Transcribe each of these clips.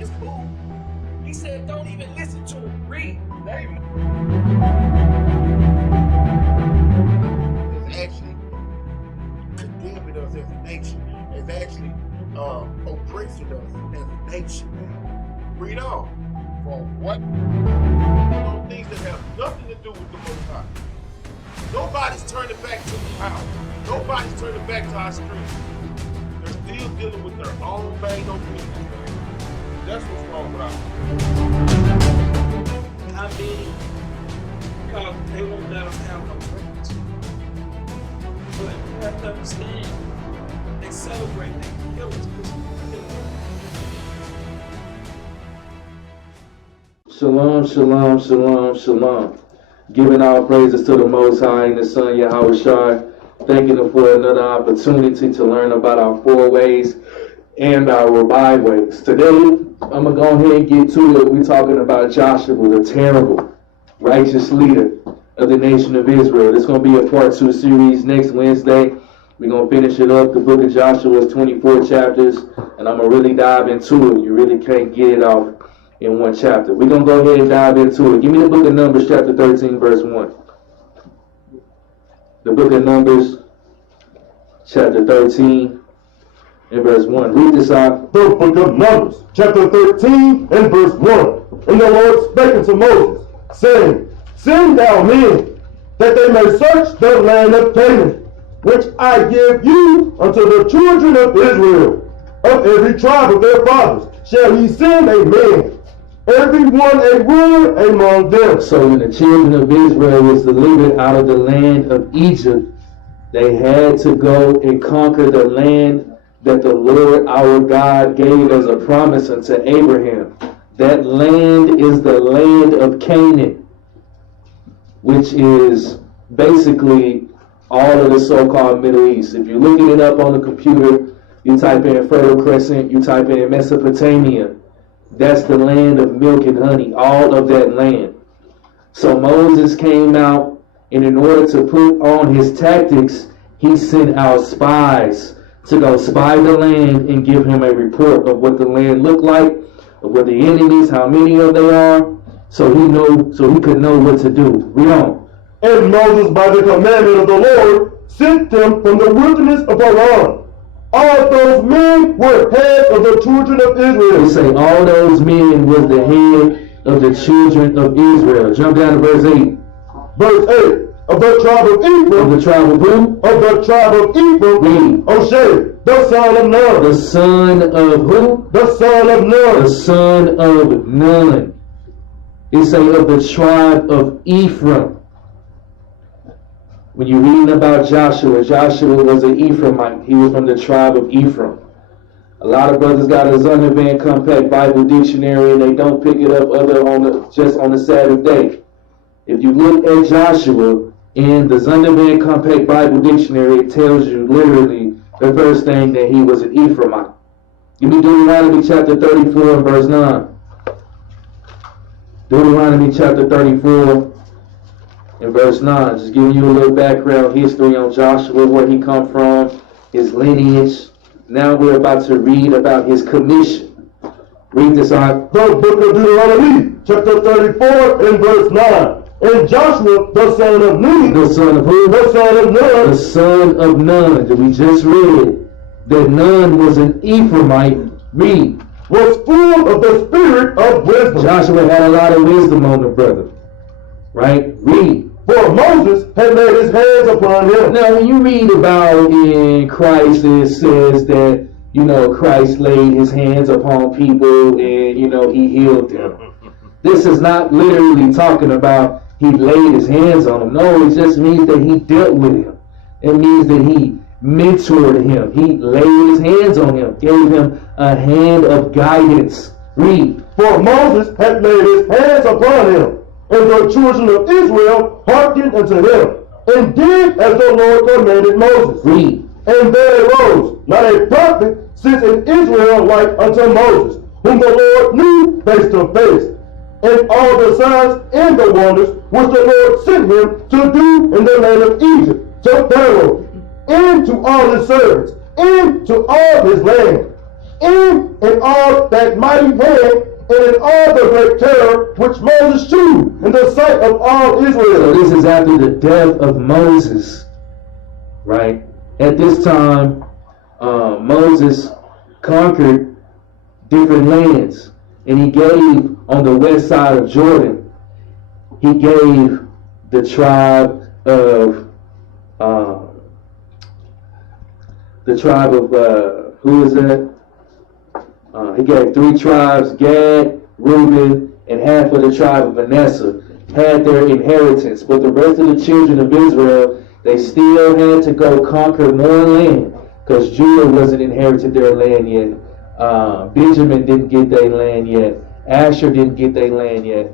It's cool. He said, don't even listen to him. Read. It's actually condemning us as a nation. It's actually oppressing us as a nation. Read on. For what? Those things that have nothing to do with the Most High. Nobody's turning back to the power. Nobody's turning back to our strength. They're still dealing with their own bang on business. That's what's wrong with our I mean, because they won't let us have no friends. But you have to understand, they celebrate, they kill us. Shalom, shalom, shalom, shalom. Giving all praises to the Most High and the Son, Yahweh Shai. Thanking Him for another opportunity to learn about our 4 ways and our byways. Today, I'm going to go ahead and get to it. We're talking about Joshua, the terrible, righteous leader of the nation of Israel. This is going to be a part 2 series next Wednesday. We're going to finish it up. The book of Joshua is 24 chapters, and I'm going to really dive into it. You really can't get it off in one chapter. We're going to go ahead and dive into it. Give me the book of Numbers, chapter 13, verse 1. The book of Numbers, chapter 13, and verse 1. Read this out. The book of Numbers, chapter 13, and verse 1. And the Lord spake unto Moses, saying, Send thou men, that they may search the land of Canaan, which I give you unto the children of Israel. Of every tribe of their fathers shall ye send a man, every one a ruler among them. So when the children of Israel was delivered out of the land of Egypt, they had to go and conquer the land that the Lord our God gave as a promise unto Abraham. That land is the land of Canaan, which is basically all of the so-called Middle East. If you're looking it up on the computer, you type in Fertile Crescent, you type in Mesopotamia. That's the land of milk and honey, all of that land. So Moses came out, and in order to put on his tactics, he sent out spies to go spy the land and give him a report of what the land looked like, of what the enemies, how many of they are, so he could know what to do. Read on. And Moses, by the commandment of the Lord, sent them from the wilderness of Paran. All those men were heads of the children of Israel. They say all those men was the head of the children of Israel. Jump down to verse 8. Verse 8. Of the tribe of Ephraim. Of the tribe of who? Of the tribe of Ephraim. Read. O'Shea, the son of Nun. The son of who? The son of Nun. The son of Nun. It say of the tribe of Ephraim. When you're reading about Joshua, Joshua was an Ephraimite. He was from the tribe of Ephraim. A lot of brothers got a Zondervan Compact Bible Dictionary and they don't pick it up just on the Sabbath day. If you look at Joshua in the Zondervan Compact Bible Dictionary, it tells you literally the first thing that he was an Ephraimite. Give me Deuteronomy chapter 34 and verse 9. Deuteronomy chapter 34 and verse 9. Just giving you a little background history on Joshua, where he come from, his lineage. Now we're about to read about his commission. Read this out. The book of Deuteronomy, chapter 34 and verse 9. And Joshua, the son of Nun. The son of who? The son of Nun. The son of Nun. That we just read. That Nun was an Ephraimite. Read. Was full of the spirit of wisdom. Joshua had a lot of wisdom on the brother. Right? Read. For Moses had laid his hands upon him. Now, when you read about in Christ, it says that, Christ laid his hands upon people and, he healed them. This is not literally talking about he laid his hands on them. No, it just means that he dealt with him. It means that he mentored him. He laid his hands on him, gave him a hand of guidance. Read. For Moses had laid his hands upon him, and the children of Israel hearkened unto him, and did as the Lord commanded Moses. Read. And there arose not a prophet since in Israel like unto Moses, whom the Lord knew face to face, and all the signs and the wonders which the Lord sent him to do in the land of Egypt, to Pharaoh, and to all his servants, and to all his land. in all that mighty hand, and in all the great terror which Moses shewed in the sight of all Israel. So this is after the death of Moses, right? At this time, Moses conquered different lands, and he gave on the west side of Jordan, he gave the tribe of who is that? He gave 3 tribes, Gad, Reuben, and half of the tribe of Manasseh had their inheritance. But the rest of the children of Israel, they still had to go conquer more land, because Judah wasn't inherited their land yet. Benjamin didn't get their land yet. Asher didn't get their land yet.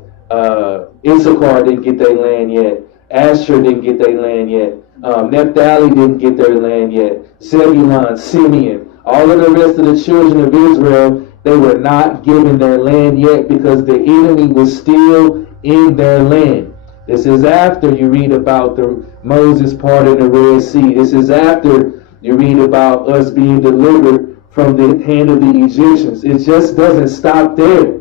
Issachar didn't get their land yet. Asher didn't get their land yet. Naphtali didn't get their land yet. Zebulun, Simeon, all of the rest of the children of Israel, they were not given their land yet because the enemy was still in their land. This is after you read about the Moses parting the Red Sea. This is after you read about us being delivered from the hand of the Egyptians. It just doesn't stop there.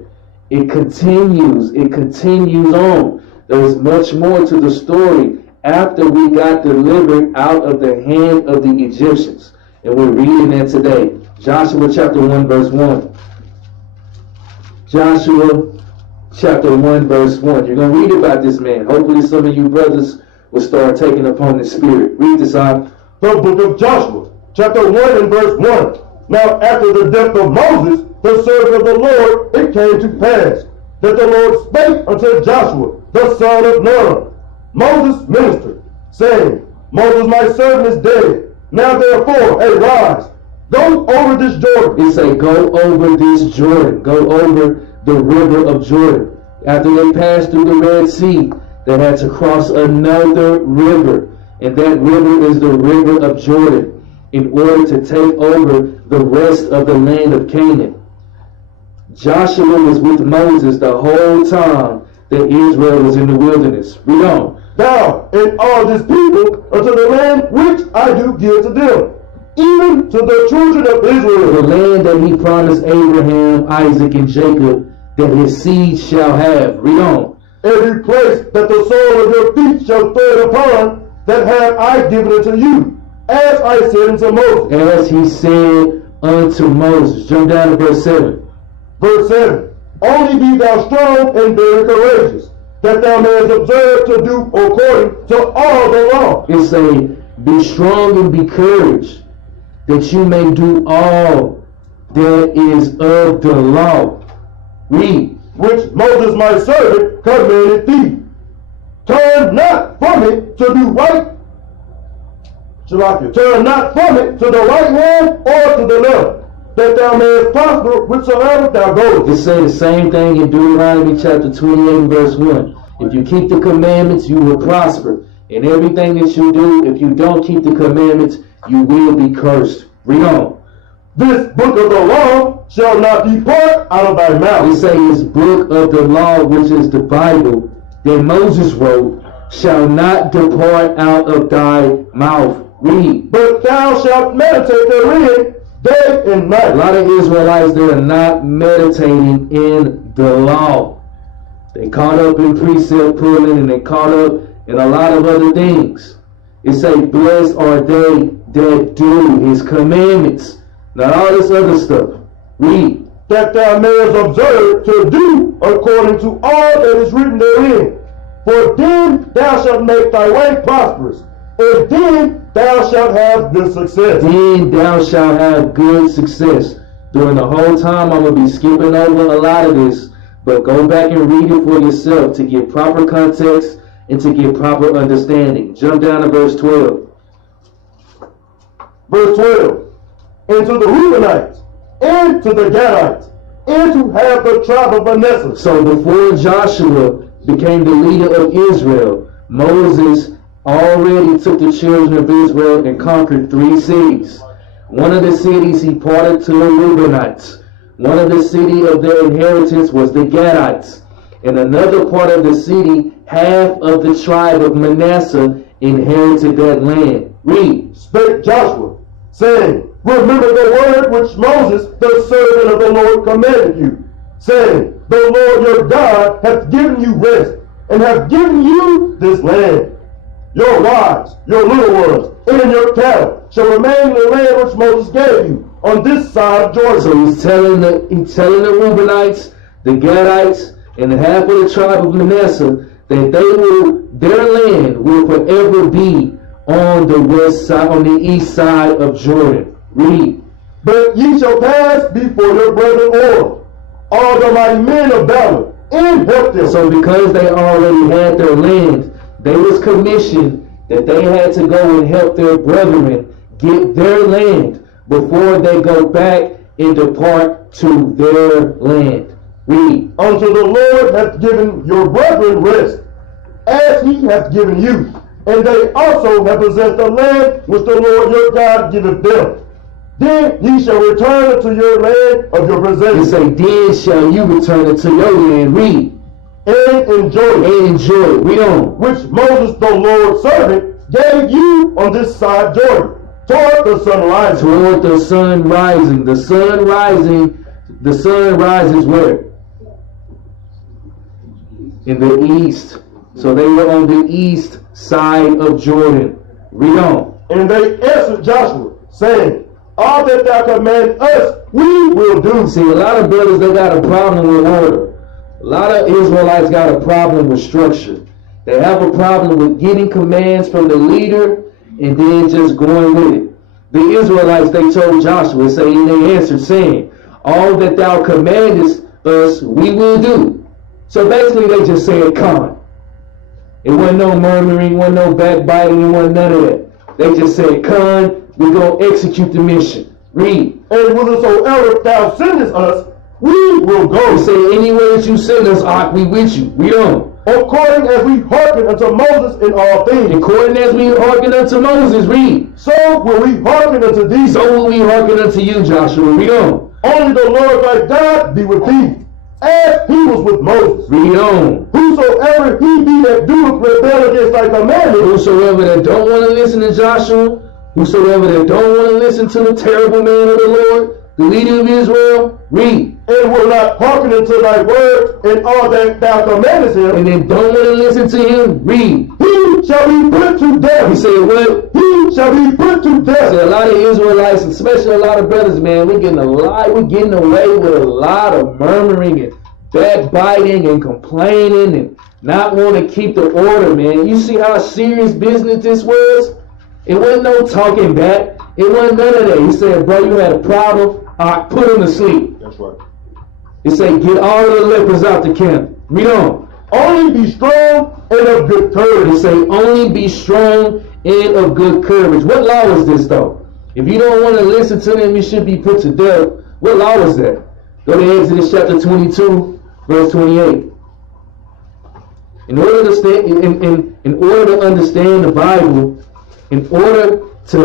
It continues. It continues on. There's much more to the story after we got delivered out of the hand of the Egyptians. And we're reading that today. Joshua chapter 1 verse 1. Joshua chapter 1 verse 1. You're going to read about this man. Hopefully some of you brothers will start taking upon the spirit. Read this out. The book of Joshua, chapter 1 and verse 1. Now after the death of Moses, the servant of the Lord, it came to pass that the Lord spake unto Joshua, the son of Nun, Moses' minister, saying, Moses my servant is dead. Now therefore, arise, go over this Jordan. It say, go over this Jordan. Go over the river of Jordan. After they passed through the Red Sea, they had to cross another river. And that river is the river of Jordan, in order to take over the rest of the land of Canaan. Joshua was with Moses the whole time that Israel was in the wilderness. Read on. Thou and all this people unto the land which I do give to them, even to the children of Israel. The land that he promised Abraham, Isaac, and Jacob, that his seed shall have. Read on. Every place that the sole of your feet shall tread upon, that have I given unto you, as I said unto Moses. As he said unto Moses. Jump down to verse 7. Verse 7. Only be thou strong and very courageous, that thou mayest observe to do according to all the law. It say, be strong and be courage, that you may do all that is of the law. Read. Which Moses my servant commanded thee. Turn not from it to do right. Turn not from it to the right hand or to the left, that thou mayest prosper whithersoever thou goest. It say the same thing in Deuteronomy chapter 28 verse 1. If you keep the commandments, you will prosper. In everything that you do, if you don't keep the commandments, you will be cursed. Read on. This book of the law shall not depart out of thy mouth. It say his book of the law, which is the Bible that Moses wrote, shall not depart out of thy mouth. Read. But thou shalt meditate therein day and night. A lot of Israelites, they are not meditating in the law. They caught up in precept pulling, and they caught up in a lot of other things. It say, blessed are they that do his commandments. Not all this other stuff. Read. That thou mayest observe to do according to all that is written therein. For then thou shalt make thy way prosperous, and then thou shalt have good success. Then thou shalt have good success. During the whole time, I'm going to be skipping over a lot of this, but go back and read it for yourself to get proper context and to get proper understanding. Jump down to verse 12. Verse 12. And to the Reubenites, and to the Gadites, and to half the tribe of Manasseh. So before Joshua became the leader of Israel, Moses already took the children of Israel and conquered 3 cities. One of the cities he parted to the Reubenites. One of the city of their inheritance was the Gadites. And another part of the city, half of the tribe of Manasseh inherited that land. Read. Spake Joshua, saying, remember the word which Moses, the servant of the Lord, commanded you, saying, the Lord your God hath given you rest, and hath given you this land. Your wives, your little ones, and your cattle shall remain in the land which Moses gave you on this side of Jordan. So he's telling the Reubenites, the Gadites, and half of the tribe of Manasseh that their land will forever be on the west side, on the east side of Jordan. Read. But ye shall pass before your brethren all the mighty men of valor, and help them. So because they already had their land, they was commissioned that they had to go and help their brethren get their land before they go back and depart to their land. Read. Unto the Lord hath given your brethren rest, as he hath given you. And they also have possessed the land which the Lord your God giveth them. Then ye shall return unto your land of your possession. It say, then shall you return unto your land. Read. And enjoy it. And enjoy it. Read on. Which Moses the Lord's servant gave you on this side Jordan, toward the sun rising. Toward the sun rising. The sun rising. The sun rises where? In the east. So they were on the east side of Jordan. Read on. And they answered Joshua, saying, all that thou command us, we will do. See, a lot of brothers, they got a problem with order. A lot of Israelites got a problem with structure. They have a problem with getting commands from the leader and then just going with it. The Israelites, they told Joshua, saying, they answered, saying, all that thou commandest us, we will do. So basically, they just said, come. It wasn't no murmuring, wasn't no backbiting, it wasn't none of that. They just said, come, we're going to execute the mission. Read. And whithersoever thou sendest us, we will go. They say, anywhere that you send us, we with you. Read on. According as we hearken unto Moses in all things. According as we hearken unto Moses. Read. So will we hearken unto thee. So will we hearken unto you, Joshua. Read on. Only the Lord thy God be with thee, as he was with Moses. Read on. Whosoever he be that doeth rebel against thy commandments. Whosoever that don't want to listen to Joshua, whosoever that don't want to listen to the terrible man of the Lord, the leader of Israel, read. And will not hearken unto thy words and all that thou commandest him. And then don't want to listen to him, read. He shall be put to death. He said what? He shall be put to death. See, a lot of Israelites, especially a lot of brothers, man, we're getting away with a lot of murmuring and backbiting and complaining and not want to keep the order, man. You see how serious business this was? It wasn't no talking back. It wasn't none of that. He said, bro, you had a problem. All right, put him to sleep. That's right. He said, get all of the lepers out the camp. Read on. Only be strong and of good courage. He say, only be strong and of good courage. What law is this, though? If you don't want to listen to them, you should be put to death. What law is that? Go to Exodus chapter 22, verse 28. In order to understand the Bible, in order to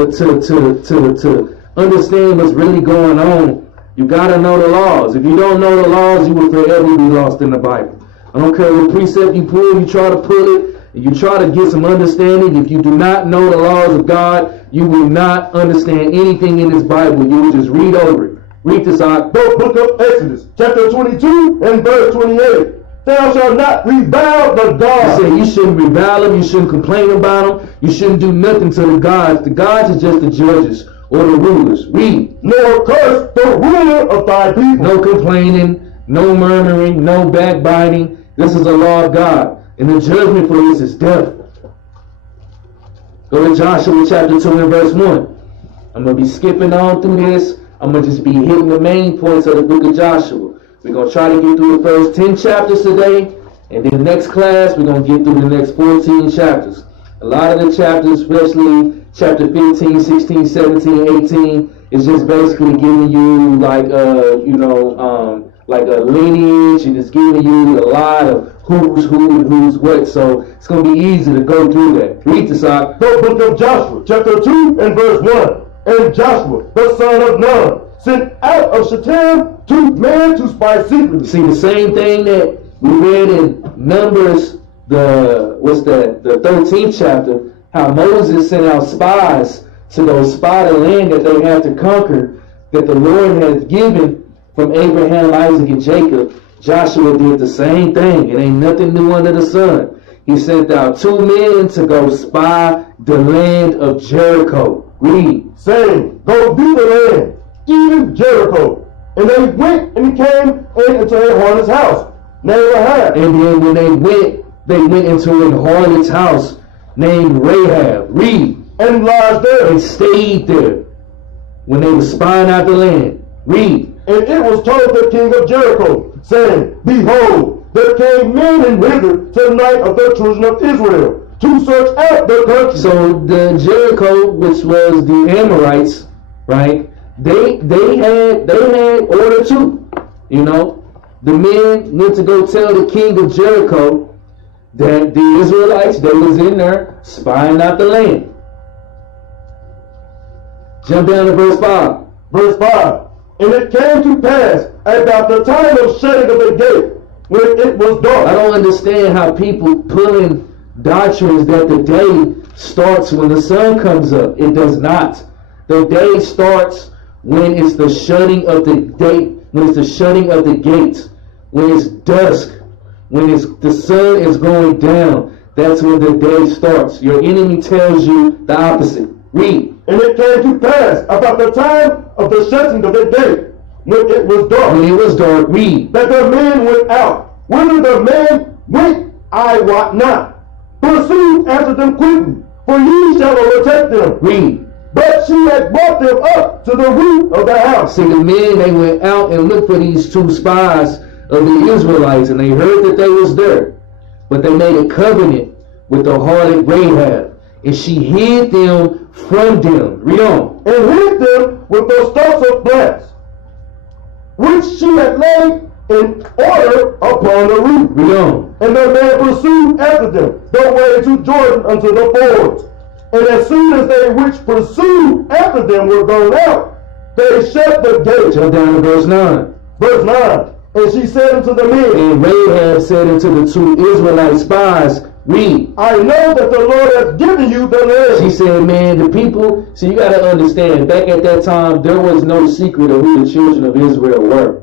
understand what's really going on, you gotta know the laws. If you don't know the laws, you will forever be lost in the Bible. I don't care what precept you pull, you try to pull it, and you try to get some understanding. If you do not know the laws of God, you will not understand anything in this Bible. You will just read over it. Read this out. The book of Exodus, chapter 22 and verse 28. Thou shalt not revile the gods. He said you shouldn't revile them, you shouldn't complain about them, you shouldn't do nothing to the gods. The gods are just the judges or the rulers. Read. Nor curse the ruler of thy people. No complaining, no murmuring, no backbiting. This is the law of God. And the judgment for this is death. Go to Joshua chapter 2 and verse 1. I'm going to be skipping on through this. I'm going to just be hitting the main points of the book of Joshua. We're going to try to get through the first 10 chapters today. And then next class, we're going to get through the next 14 chapters. A lot of the chapters, especially chapter 15, 16, 17, 18, is just basically giving you like a lineage, and it's giving you a lot of who's who and who's what. So it's going to be easy to go through that. Read this out. The book of Joshua, chapter 2 and verse 1. And Joshua, the son of Nun, sent out of Shittim 2 men to spy secretly. See, the same thing that we read in Numbers, the 13th chapter, how Moses sent out spies to go spy the land that they had to conquer, that the Lord has given from Abraham, Isaac, and Jacob, Joshua did the same thing. It ain't nothing new under the sun. He sent out 2 men to go spy the land of Jericho. Read. Saying, go view the land, even Jericho. And they went and came into a harlot's house named Rahab. And then when they went into a harlot's house named Rahab. Read. And lodged there. And stayed there when they were spying out the land. Read. And it was told the king of Jericho, saying, behold, there came men and hither tonight of the children of Israel to search out the country. So the Jericho, which was the Amorites, right? They had order too. You know, the men went to go tell the king of Jericho that the Israelites, they was in there spying out the land. Jump down to verse 5. Verse 5. And it came to pass about the time of shutting of the gate, when it was dark. I don't understand how people pulling doctrines that the day starts when the sun comes up. It does not. The day starts when it's the shutting of the gate, when it's the shutting of the gates, when it's dusk, when the sun is going down. That's when the day starts. Your enemy tells you the opposite. Read. And it came to pass about the time of the shutting of the gate, when it was dark. When it was dark, read. That the men went out. Whither the men went, I wot not. Pursue after them quickly, for ye shall overtake them. Read. But she had brought them up to the roof of the house. See, the men, they went out and looked for these 2 spies of the Israelites, and they heard that they was there. But they made a covenant with the harlot Rahab, and she hid them from them. Read on. And hid them with the stalks of flax, which she had laid in order upon the roof. Read on. And the man pursued after them the way to Jordan unto the fords. And as soon as they which pursued after them were gone out, they shut the gate. Jump down to verse 9. Verse 9. And she said unto the men, and Rahab said unto the 2 Israelite spies, read. I know that the Lord has given you the land. She said, man, the people, see, you got to understand, back at that time, there was no secret of who the children of Israel were.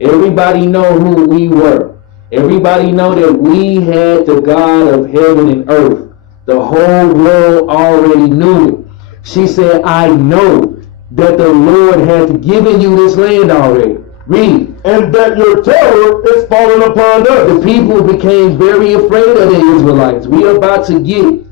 Everybody know who we were. Everybody know that we had the God of heaven and earth. The whole world already knew it. She said, I know that the Lord hath given you this land already. Read. And that your terror is fallen upon us. The people became very afraid of the Israelites. We are about to get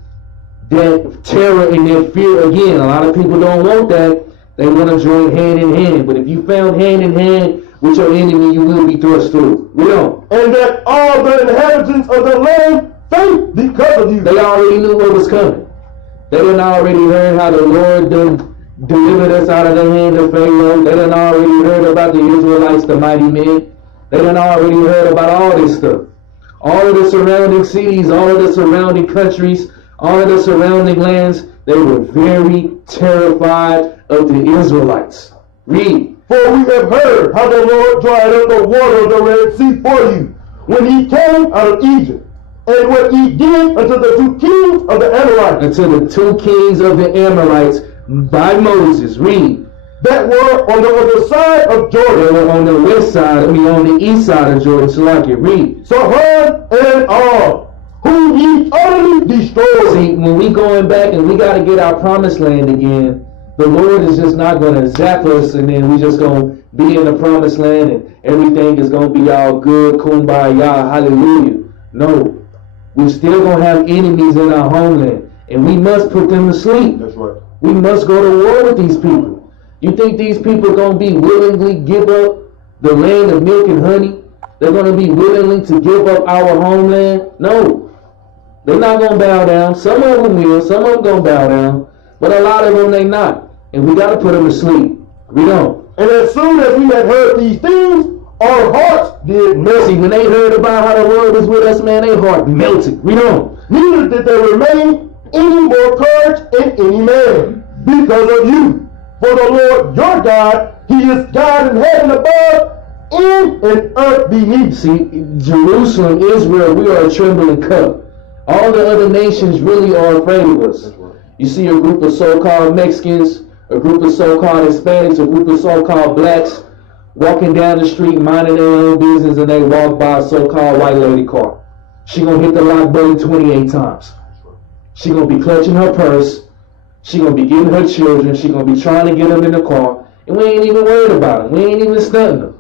that terror and that fear again. A lot of people don't want that. They want to join hand in hand. But if you found hand in hand with your enemy, you will be thrust through. Read on. And that all the inhabitants of the land faint because of you. They already knew what was coming. They done already heard how the Lord done delivered us out of the hand of Pharaoh. They done already heard about the Israelites, the mighty men. They done already heard about all this stuff. All of the surrounding cities, all of the surrounding countries, all of the surrounding lands, they were very terrified of the Israelites. Read. For we have heard how the Lord dried up the water of the Red Sea for you, when he came out of Egypt, and what he did unto the 2 kings of the Amorites. Unto the 2 kings of the Amorites by Moses. Read. That were on the other side of Jordan. They were on the west side, on the east side of Jordan. So like it. Read. Sihon and Og, whom ye utterly destroyed. See, when we going back and we got to get our promised land again, the Lord is just not going to zap us and then we just going to be in the promised land and everything is going to be all good, kumbaya, hallelujah. No. We're still going to have enemies in our homeland and we must put them to sleep. That's right. We must go to war with these people. You think these people are going to be willingly give up the land of milk and honey? They're going to be willing to give up our homeland? No. They're not going to bow down. Some of them will. Some of them going to bow down. But a lot of them, they not. And we got to put them to sleep. We don't. And as soon as we had heard these things, our hearts did melt. See, when they heard about how the Lord was with us, man, their heart melted. We don't. Neither did there remain any more courage in any man because of you. For the Lord your God, he is God in heaven above, in and earth beneath. See, Jerusalem, Israel, we are a trembling cup. All the other nations really are afraid of us. That's right. You see a group of so-called Mexicans, a group of so-called Hispanics, a group of so-called blacks walking down the street minding their own business, and they walk by a so-called white lady car. She gonna hit the lock button 28 times. She gonna be clutching her purse. She gonna be getting her children. She gonna be trying to get them in the car. And we ain't even worried about them. We ain't even stunting them.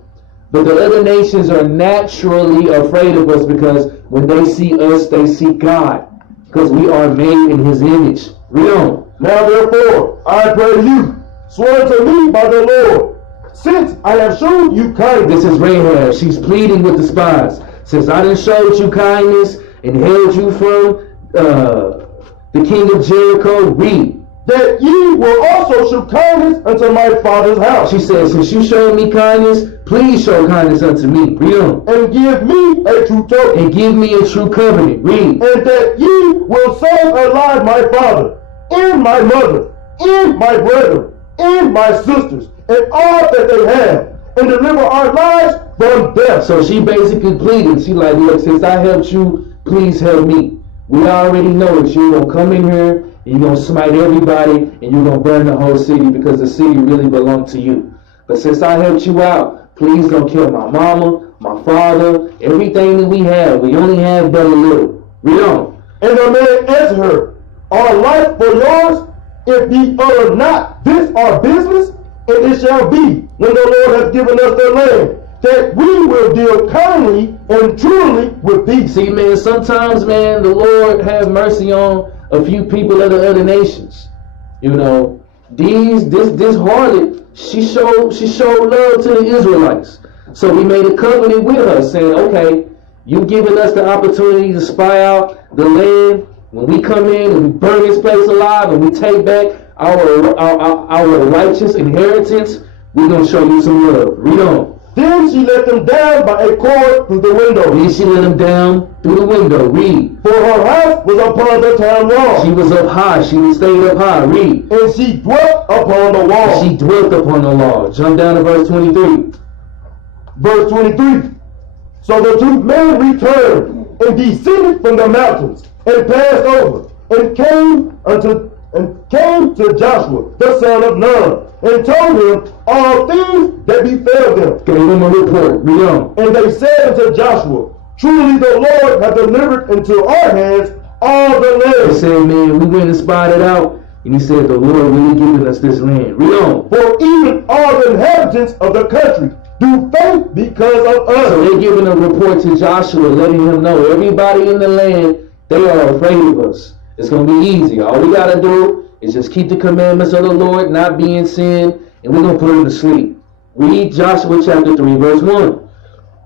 But the other nations are naturally afraid of us because when they see us, they see God. Because we are made in his image. Read on. Now therefore, I pray you, swear to me by the Lord, since I have shown you kindness. This is Rahab. She's pleading with the spies. Since I done showed you kindness and held you from the king of Jericho, read. That ye will also show kindness unto my father's house. She says, since you showed me kindness, please show kindness unto me. Read on. And give me a true token. And give me a true covenant. Read. And that ye will save alive my father, and my mother, and my brethren, and my sisters, and all that they have, and deliver our lives from death. So she basically pleaded. She like, look, since I helped you, please help me. We already know that you're going to come in here, and you're going to smite everybody, and you're going to burn the whole city because the city really belonged to you. But since I helped you out, please don't kill my mama, my father, everything that we have. We only have but a little. Read on. And the man answered her, our life for yours, if ye utter not this our business, and it shall be, when the Lord hath given us the land, that we will deal kindly and truly with thee. See, man, sometimes, man, the Lord have mercy on a few people of the other nations. You know, this harlot, she showed love to the Israelites. So he made a covenant with her, saying, okay, you've given us the opportunity to spy out the land. When we come in and we burn this place alive and we take back our righteous inheritance, we're going to show you some love. Read on. Then she let them down by a cord through the window. Then she let them down through the window. Read. For her house was upon the town wall. She was up high. She stayed up high. Read. And she dwelt upon the wall. She dwelt upon the wall. Jump down to verse 23. Verse 23. So the two men returned and descended from the mountains and passed over and came to Joshua the son of Nun and told him all things that befell them. Gave him a report. Read on. And they said unto Joshua, truly the Lord hath delivered into our hands all the land. They said, man, we went and spied it out. And he said, the Lord really giving us this land. Read on. For even all the inhabitants of the country do faint because of us. So they're giving a report to Joshua, letting him know everybody in the land, they are afraid of us. It's going to be easy. All we got to do is just keep the commandments of the Lord, not be in sin, and we're going to put them to sleep. Read Joshua chapter 3, verse 1.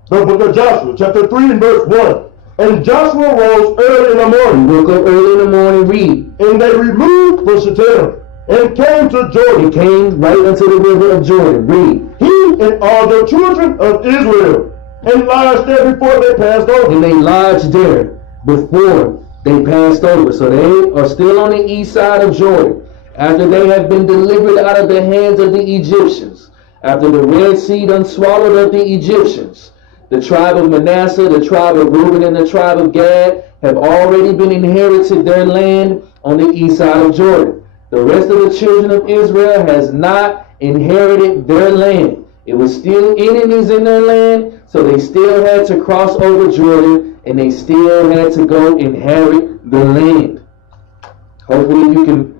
The book of Joshua, chapter 3 and verse 1. And Joshua rose early in the morning. Woke up early in the morning, read. And they removed from Shittim and came to Jordan. He came right unto the river of Jordan, read. He and all the children of Israel, and lodged there before they passed over. And they lodged there before they passed over. So they are still on the east side of Jordan. After they have been delivered out of the hands of the Egyptians. After the Red Sea done swallowed up the Egyptians. The tribe of Manasseh, the tribe of Reuben, and the tribe of Gad have already been inherited their land on the east side of Jordan. The rest of the children of Israel has not inherited their land. It was still enemies in their land, so they still had to cross over Jordan, and they still had to go inherit the land. Hopefully you can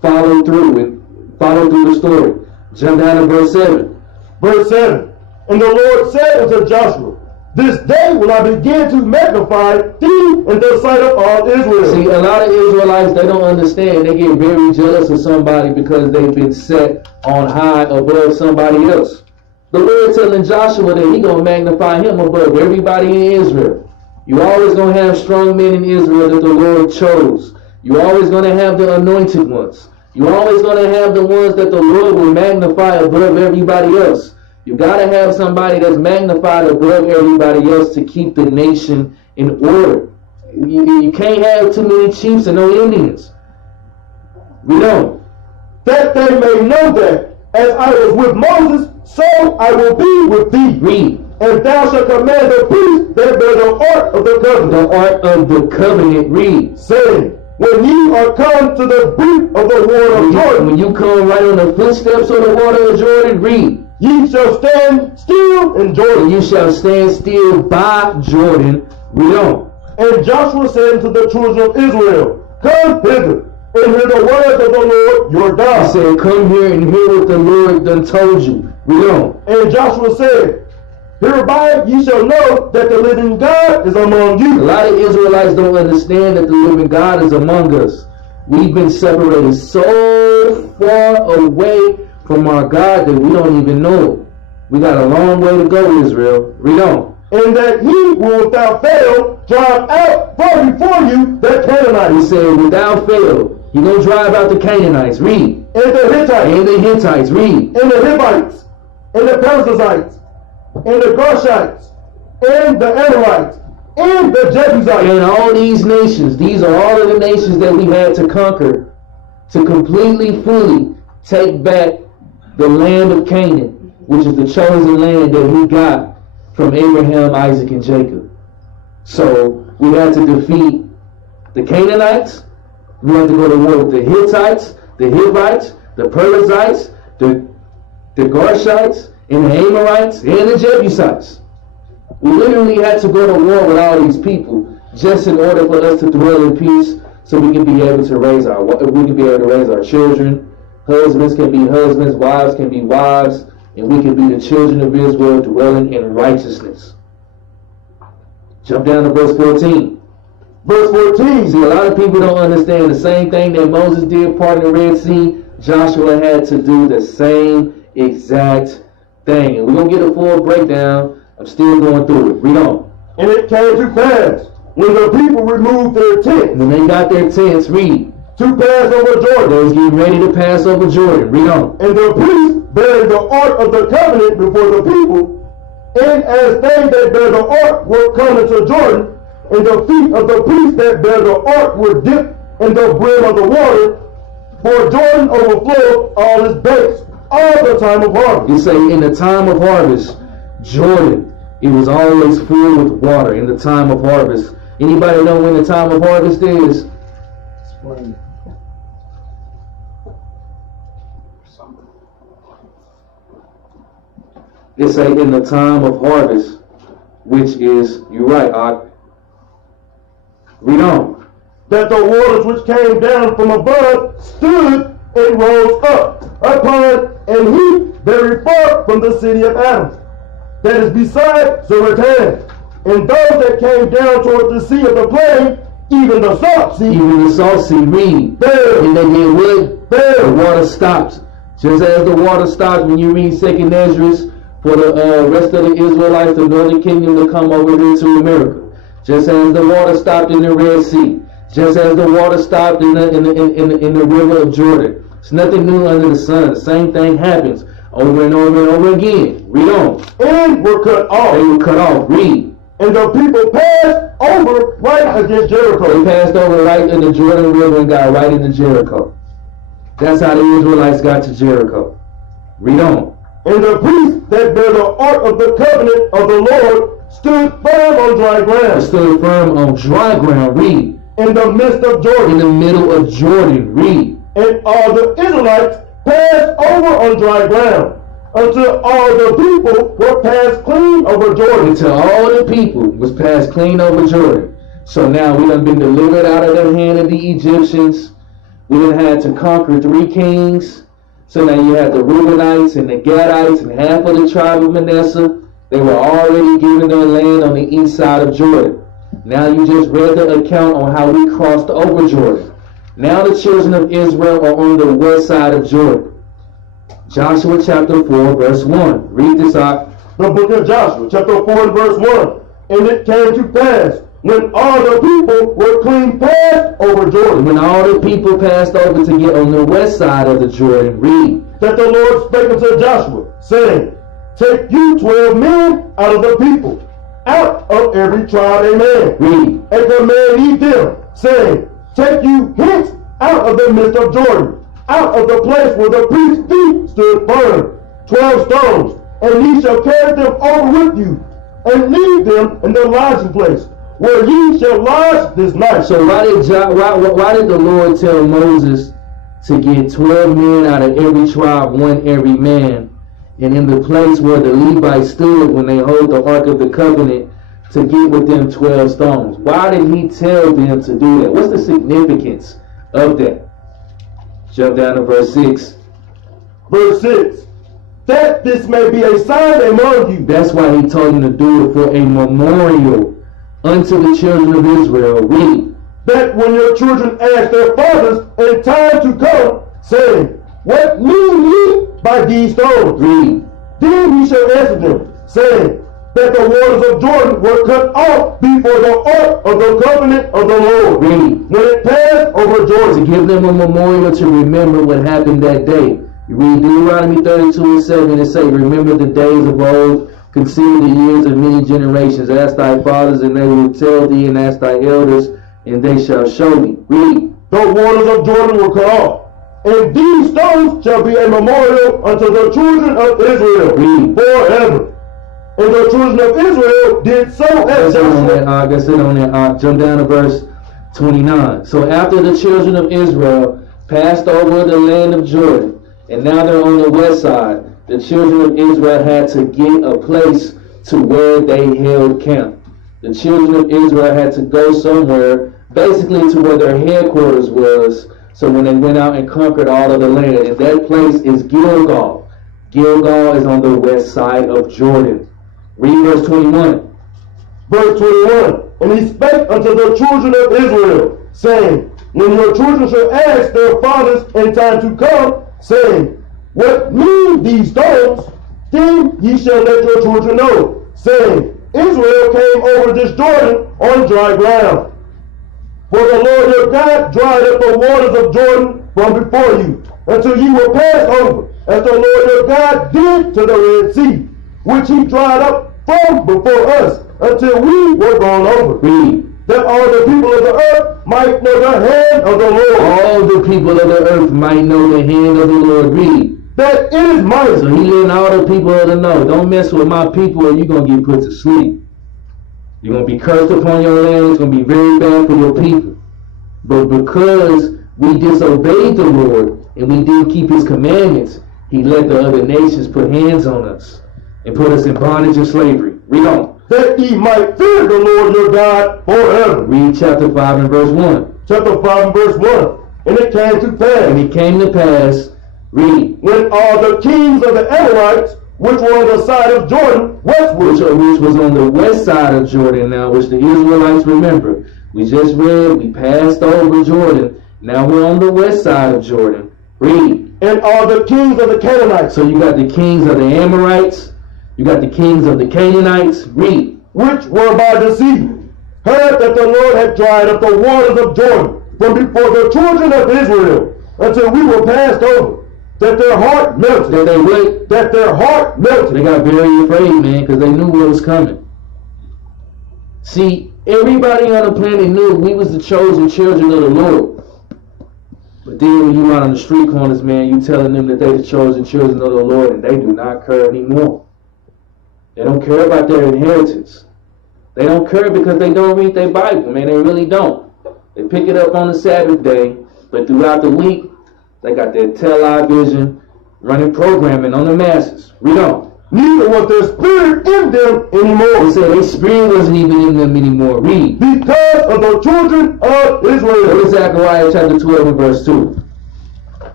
follow through the story. Jump down to verse 7. Verse 7. And the Lord said unto Joshua, this day will I begin to magnify thee in the sight of all Israel. See, a lot of Israelites, they don't understand. They get very jealous of somebody because they've been set on high above somebody else. The Lord telling Joshua that he going to magnify him above everybody in Israel. You always going to have strong men in Israel that the Lord chose. You always going to have the anointed ones. You always going to have the ones that the Lord will magnify above everybody else. You got to have somebody that's magnified above everybody else to keep the nation in order. You can't have too many chiefs and no Indians. We don't. That they may know that as I was with Moses, so I will be with thee. Read. And thou shalt command the priests that bear the ark of the covenant. The ark of the covenant. Read. Saying, when ye are come to the brink of the water of Jordan, when you come right on the footsteps of the water of Jordan, read. ye shall stand still in Jordan. And you shall stand still by Jordan. Read on. And Joshua said unto the children of Israel, come hither, and hear the words of the Lord your He God. said, come here and hear what the Lord done told you. Read on. And Joshua said, hereby ye shall know that the living God is among A you. lot of Israelites don't understand that the living God is among us. We've been separated so far away from our God that we don't even know it. We got a long way to go, Israel. Read on. And that he will without fail drive out from before you the He Canaanites, said, without fail, you're going to drive out the Canaanites. Read. and the Hittites, And the Hittites. Read. and the Hivites, and the Perizzites, and the Gershites, and the Amorites, and the Jebusites. And all these nations, these are all of the nations that we had to conquer to completely, fully take back the land of Canaan, which is the chosen land that we got from Abraham, Isaac, and Jacob. So we had to defeat the Canaanites. We had to go to war with the Hittites, the Hivites, the Perizzites, the Gershites, and the Amorites, and the Jebusites. We literally had to go to war with all these people just in order for us to dwell in peace, so we can be able to raise our children. Husbands can be husbands, wives can be wives, and we can be the children of Israel dwelling in righteousness. Jump down to verse 14. Verse 14. See, a lot of people don't understand the same thing that Moses did parting the Red Sea. Joshua had to do the same exact thing. And we're going to get a full breakdown. I'm still going through it. Read on. And it came to pass, when the people removed their tents, When they got their tents, read. to pass over They Jordan, was getting ready to pass over Jordan. Read on. and the priests bearing the ark of the covenant before the people, and as they that bear the ark were coming to Jordan, and the feet of the priests that bear the ark were dipped in the brim of the water, for Jordan overflowed all its banks all the time of harvest. You say in the time of harvest, Jordan, it was always full with water in the time of harvest. Anybody know when the time of harvest is? Explain. It say in the time of harvest, which is, you're right, read on. That the waters which came down from above stood and rose up upon an heap very far from the city of Adam, that is beside Zaratan. And those that came down toward the sea of the plain, even the salt sea, Even the salt sea, read. there, And they did what? there, The water stopped. Just as the water stopped when you read 2nd Esdras for the rest of the Israelites, the northern kingdom, to come over here to America. Just as the water stopped in the Red Sea. Just as the water stopped in the river of Jordan. It's nothing new under the sun. The same thing happens over and over and over again. Read on. and were cut They off. were cut off. Read. And the people passed over right against They Jericho. passed over right in the Jordan River and got right into Jericho. That's how the Israelites got to Jericho. Read on. And the priests that bear the ark of the covenant of the Lord stood firm on dry They ground stood firm on dry ground. Read. in the midst of In Jordan. the middle of Jordan. Read. And all the Israelites passed over on dry ground, until all the people were passed clean over Jordan. Until all the people was passed clean over Jordan. So now we done been delivered out of the hand of the Egyptians. We done had to conquer 3 kings. So now you have the Reubenites and the Gadites and half of the tribe of Manasseh. They were already given their land on the east side of Jordan. Now you just read the account on how we crossed over Jordan. Now the children of Israel are on the west side of Jordan. Joshua chapter 4 verse 1. Read this out. The book of Joshua, chapter 4 and verse 1. And it came to pass, when all the people were clean passed over Jordan, When all the people passed over to get on the west side of the Jordan, read. that the Lord spake unto Joshua, saying, take you 12 men out of the people, out of every tribe a man, Read. and command ye them, saying, take you hence out of the midst of Jordan, out of the place where the priest's feet stood firm, 12 stones, and ye shall carry them over with you, and leave them in the lodging place, where ye shall lodge this night. So why did the Lord tell Moses to get 12 men out of every tribe, one every man, and in the place where the Levites stood when they hold the Ark of the Covenant, to get with them 12 stones? Why did he tell them to do that? What's the significance of that? Jump down to verse 6. Verse 6. That this may be a sign among you. That's why he told them to do it for a memorial unto the children of Israel. Read. That when your children ask their fathers in time to come, saying, what mean ye by these stones? Read. Then ye shall answer them, saying, that the waters of Jordan were cut off before the ark of the covenant of the Lord. Read. When it passed over Jordan. To give them a memorial to remember what happened that day. You read Deuteronomy 32:7, it say, remember the days of old, consider the years of many generations. Ask thy fathers, and they will tell thee, and ask thy elders, and they shall show thee. Read. The waters of Jordan were cut off, and these stones shall be a memorial unto the children of Israel. Read. Forever. And the children of Israel did so as That's it on that. Jump down to verse 29. So after the children of Israel passed over the land of Jordan, and now they're on the west side, the children of Israel had to get a place to where they held camp. The children of Israel had to go somewhere, basically to where their headquarters was, so when they went out and conquered all of the land. And that place is Gilgal. Gilgal is on the west side of Jordan. Read verse 21. Verse 21. And he spake unto the children of Israel, saying, when your children shall ask their fathers in time to come, saying, what mean these stones? Then ye shall let your children know, saying, Israel came over this Jordan on dry ground. For the Lord your God dried up the waters of Jordan from before you, until ye were passed over, as the Lord your God did to the Red Sea, which he dried up from before us, until we were gone over. Read. That all the people of the earth might know the hand of the Lord. All the people of the earth might know the hand of the Lord. Read. That it is mighty. So he letting all the people of the know, don't mess with my people or you're going to get put to sleep. You're going to be cursed upon your land. It's going to be very bad for your people. But because we disobeyed the Lord and we didn't keep his commandments, he let the other nations put hands on us and put us in bondage and slavery. Read on. That ye might fear the Lord your God forever. Read chapter 5 and verse 1. Chapter 5 and verse 1. And it came to pass. And it came to pass. Read. When all the kings of the Amorites, which were on the side of Jordan, westward. Which was on the west side of Jordan now, which the Israelites remember. We just read, we passed over Jordan. Now we're on the west side of Jordan. Read. And all the kings of the Canaanites. So you got the kings of the Amorites. You got the kings of the Canaanites. Read. Which were by the sea, heard that the Lord had dried up the waters of Jordan from before the children of Israel, until we were passed over. That their heart melted. That they what? That their heart melted. They got very afraid, man, because they knew what was coming. See, everybody on the planet knew we was the chosen children of the Lord. But then when you out on the street corners, man, you telling them that they the chosen children of the Lord, and they do not care anymore. They don't care about their inheritance. They don't care because they don't read their Bible, man. They really don't. They pick it up on the Sabbath day, but throughout the week, they got their television running programming on the masses. Read on. Neither was their spirit in them anymore. They said their spirit wasn't even in them anymore. Read. Because of the children of Israel. What is Zechariah chapter 12 and verse 2?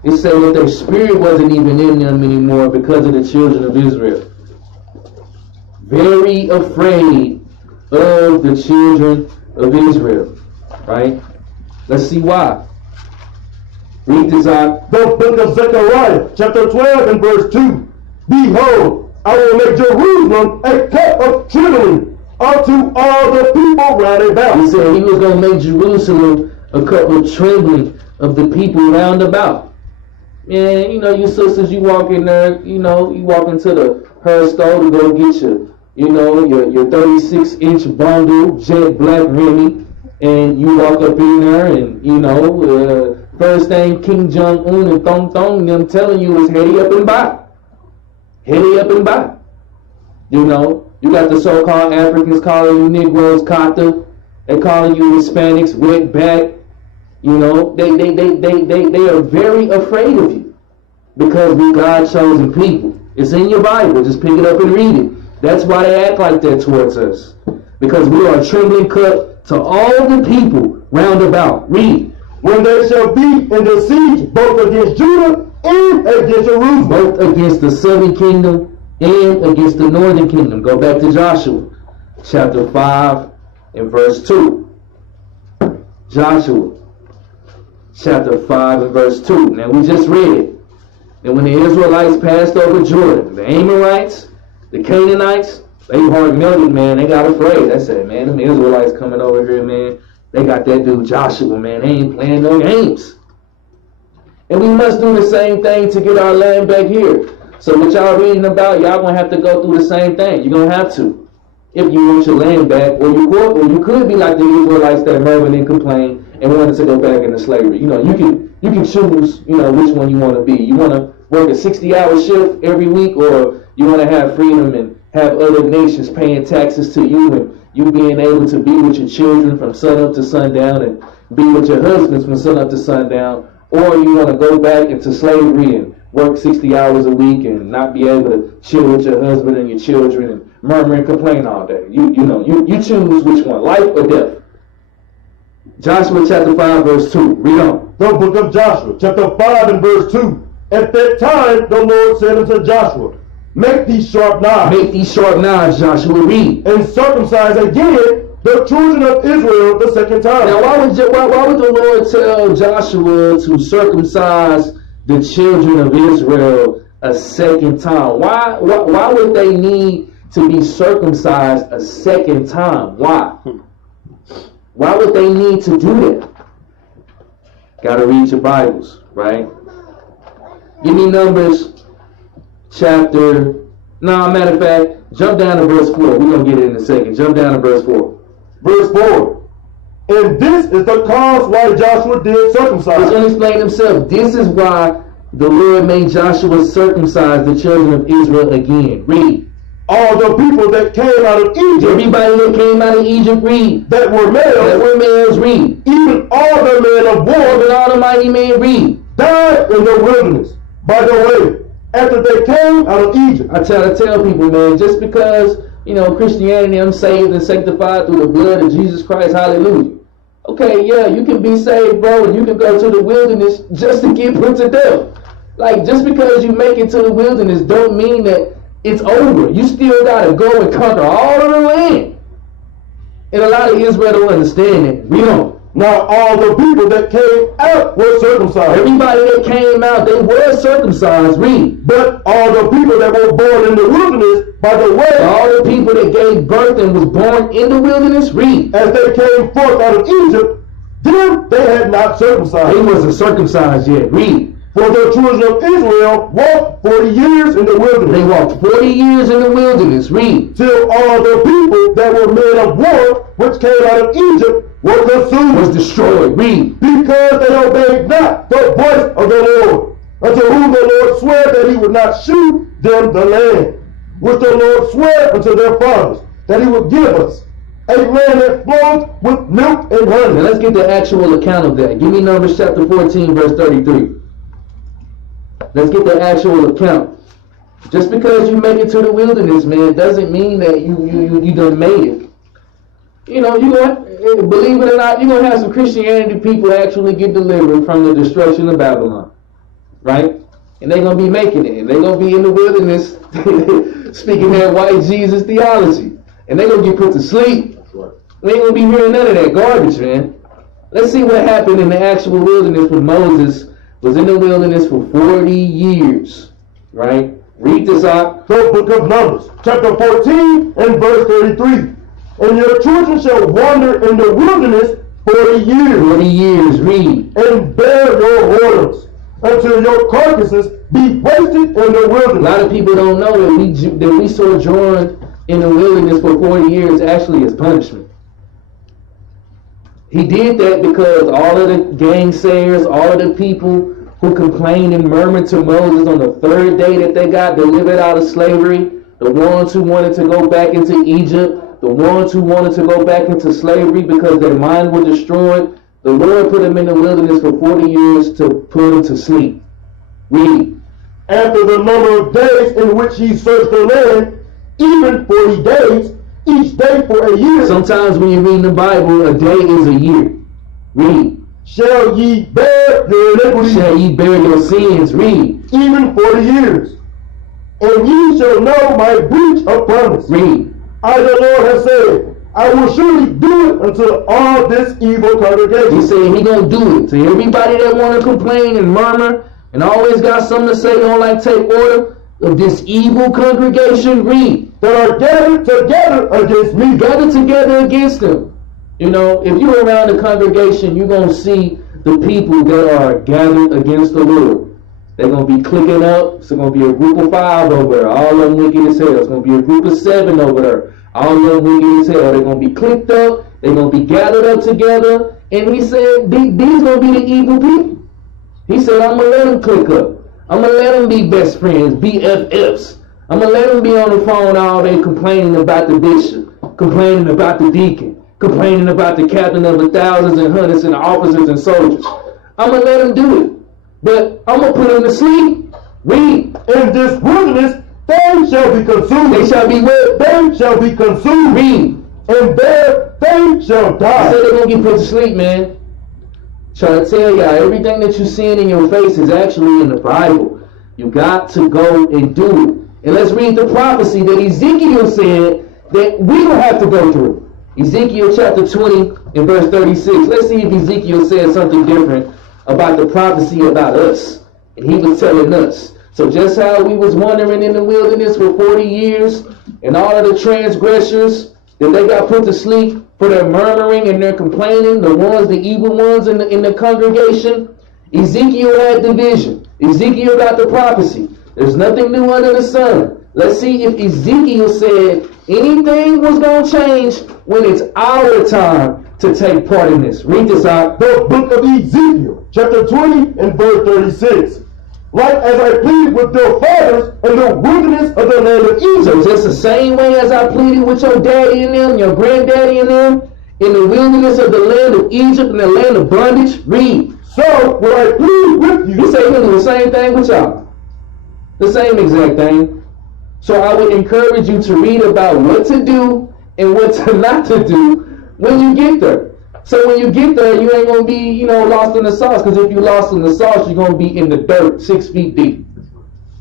It said that their spirit wasn't even in them anymore because of the children of Israel. Very afraid of the children of Israel. Right? Let's see why. Read this out. The book of Zechariah, chapter 12 and verse 2. Behold, I will make Jerusalem a cup of trembling unto all the people round about. He said he was going to make Jerusalem a cup of trembling of the people round about. Man, you know, you sisters, you walk in there, you know, you walk into the her store to go get your, you know, your 36-inch bundle, jet black Remy, and you walk up in there and, you know, first thing King Jong-un and Thong Thong them telling you is heady up and buy. Heady up and buy. You know, you got the so-called Africans calling you Negroes, Kata. They calling you Hispanics, wetback. You know, they are very afraid of you because we're God's chosen people. It's in your Bible. Just pick it up and read it. That's why they act like that towards us. Because we are a trembling cup to all the people round about. Read. When they shall be in the siege both against Judah and against Jerusalem. Both against the southern kingdom and against the northern kingdom. Go back to Joshua chapter 5 and verse 2. Joshua chapter 5 and verse 2. Now we just read it. And when the Israelites passed over Jordan, the Amorites, the Canaanites, they heart melted, man. They got afraid. They said, man, them Israelites coming over here, man. They got that dude Joshua, man. They ain't playing no games. And we must do the same thing to get our land back here. So what y'all reading about, y'all gonna have to go through the same thing. You're gonna have to. If you want your land back, or you could be like the Israelites that murmured and complained and wanted to go back into slavery. You know, you can choose, you know, which one you want to be. You want to work a 60-hour shift every week, or you want to have freedom and have other nations paying taxes to you, and you being able to be with your children from sunup to sundown and be with your husbands from sunup to sundown, or you want to go back into slavery and work 60 hours a week and not be able to chill with your husband and your children and murmur and complain all day. You choose which one, life or death. Joshua chapter 5 verse 2. Read on. The book of Joshua chapter 5 and verse 2. At that time the Lord said unto Joshua, make these sharp knives. Make these sharp knives, Joshua. Read. And circumcise again the children of Israel the second time. Now why would the Lord tell Joshua to circumcise the children of Israel a second time? Why would they need to be circumcised a second time? Why? Why would they need to do that? Gotta read your Bibles, right? Give me Numbers chapter. No, matter of fact, jump down to verse 4. We're gonna get it in a second. Jump down to verse 4. Verse 4. And this is the cause why Joshua did circumcise. He's going to explain himself. This is why the Lord made Joshua circumcise the children of Israel again. Read. All the people that came out of Egypt. Everybody that came out of Egypt, read. That were males. That were males, read. Even all the men of war. Even all the mighty men, read. Died in the wilderness. By the way, after they came out of Egypt. I tell people, man, just because, you know, Christianity, I'm saved and sanctified through the blood of Jesus Christ, hallelujah. Okay, yeah, you can be saved, bro, and you can go to the wilderness just to get put to death. Like, just because you make it to the wilderness don't mean that it's over. You still got to go and conquer all of the land. And a lot of Israel don't understand it. Read on. Now all the people that came out were circumcised. Everybody that came out, they were circumcised. Read. But all the people that were born in the wilderness, by the way, all the people that gave birth and was born in the wilderness, read. As they came forth out of Egypt, them they had not circumcised. They wasn't circumcised yet. Read. For the children of Israel walked 40 years in the wilderness. They walked 40 years in the wilderness. Read. Till all the people that were men of war, which came out of Egypt, were consumed. Was destroyed. Read. Because they obeyed not the voice of the Lord, unto whom the Lord sware that he would not shew them the land, which the Lord sware unto their fathers, that he would give us, a land that flows with milk and honey. Now let's get the actual account of that. Give me Numbers chapter 14, verse 33. Let's get the actual account. Just because you make it to the wilderness, man, doesn't mean that you done made it. You know, you gonna, believe it or not, you're gonna have some Christianity people actually get delivered from the destruction of Babylon, right? And they're gonna be making it. And they're gonna be in the wilderness speaking that white Jesus theology, and they're gonna get put to sleep. That's right. We ain't gonna be hearing none of that garbage, man. Let's see what happened in the actual wilderness when Moses was in the wilderness for 40 years, right? Read this out. The book of Numbers, chapter 14 and verse 33. And your children shall wander in the wilderness 40 years. 40 years, read. And bear your whoredoms, until your carcasses be wasted in the wilderness. A lot of people don't know that we sojourned in the wilderness for 40 years actually as punishment. He did that because all of the gainsayers, all of the people who complained and murmured to Moses on the third day that they got delivered out of slavery, the ones who wanted to go back into Egypt, the ones who wanted to go back into slavery because their mind was destroyed, the Lord put them in the wilderness for 40 years to put them to sleep. Read. After the number of days in which ye searched the land, even 40 days, each day for a year. Sometimes when you read the Bible, a day is a year. Read. Shall ye bear your iniquities? Shall ye bear your sins? Read. Even 40 years. And ye shall know my breach of promise. Read. I, the Lord, have said, I will surely do it unto all this evil congregation. He said he gonna do it to everybody that want to complain and murmur and always got something to say, don't like take order of this evil congregation. Read. That are gathered together against me. Gathered together against them. You know, if you're around the congregation, you're gonna see the people that are gathered against the Lord. They're going to be clicking up. It's going to be a group of 5 over there. All of them wicked as hell. It's going to be a group of 7 over there. All of them wicked as hell. They're going to be clicked up. They're going to be gathered up together. And he said, these going to be the evil people. He said, I'm going to let them click up. I'm going to let them be best friends, BFFs. I'm going to let them be on the phone all day complaining about the bishop, complaining about the deacon, complaining about the captain of the thousands and hundreds and the officers and soldiers. I'm going to let them do it. But I'm going to put them to sleep. Read. In this wilderness, they shall be consumed. They shall be what? They shall be consumed. Read. And there they shall die. I said they're going to get put to sleep, man. Trying to tell y'all, everything that you're seeing in your face is actually in the Bible. You got to go and do it. And let's read the prophecy that Ezekiel said that we don't have to go through. Ezekiel chapter 20 and verse 36. Let's see if Ezekiel said something different about the prophecy about us. And he was telling us. So just how we was wandering in the wilderness for 40 years and all of the transgressors that they got put to sleep for their murmuring and their complaining, the ones, the evil ones in the congregation, Ezekiel had the vision. Ezekiel got the prophecy. There's nothing new under the sun. Let's see if Ezekiel said anything was going to change when it's our time to take part in this. Read this out. The book of Ezekiel, chapter 20 and verse 36. Like as I pleaded with your fathers in the wilderness of the land of Egypt. So just the same way as I pleaded with your daddy and them, your granddaddy and them, in the wilderness of the land of Egypt and the land of bondage. Read. So will I plead with you. He said he's going to do the same thing with y'all. The same exact thing. So I would encourage you to read about what to do and what to not to do when you get there. So when you get there, you ain't going to be, lost in the sauce. Because if you lost in the sauce, you're going to be in the dirt 6 feet deep.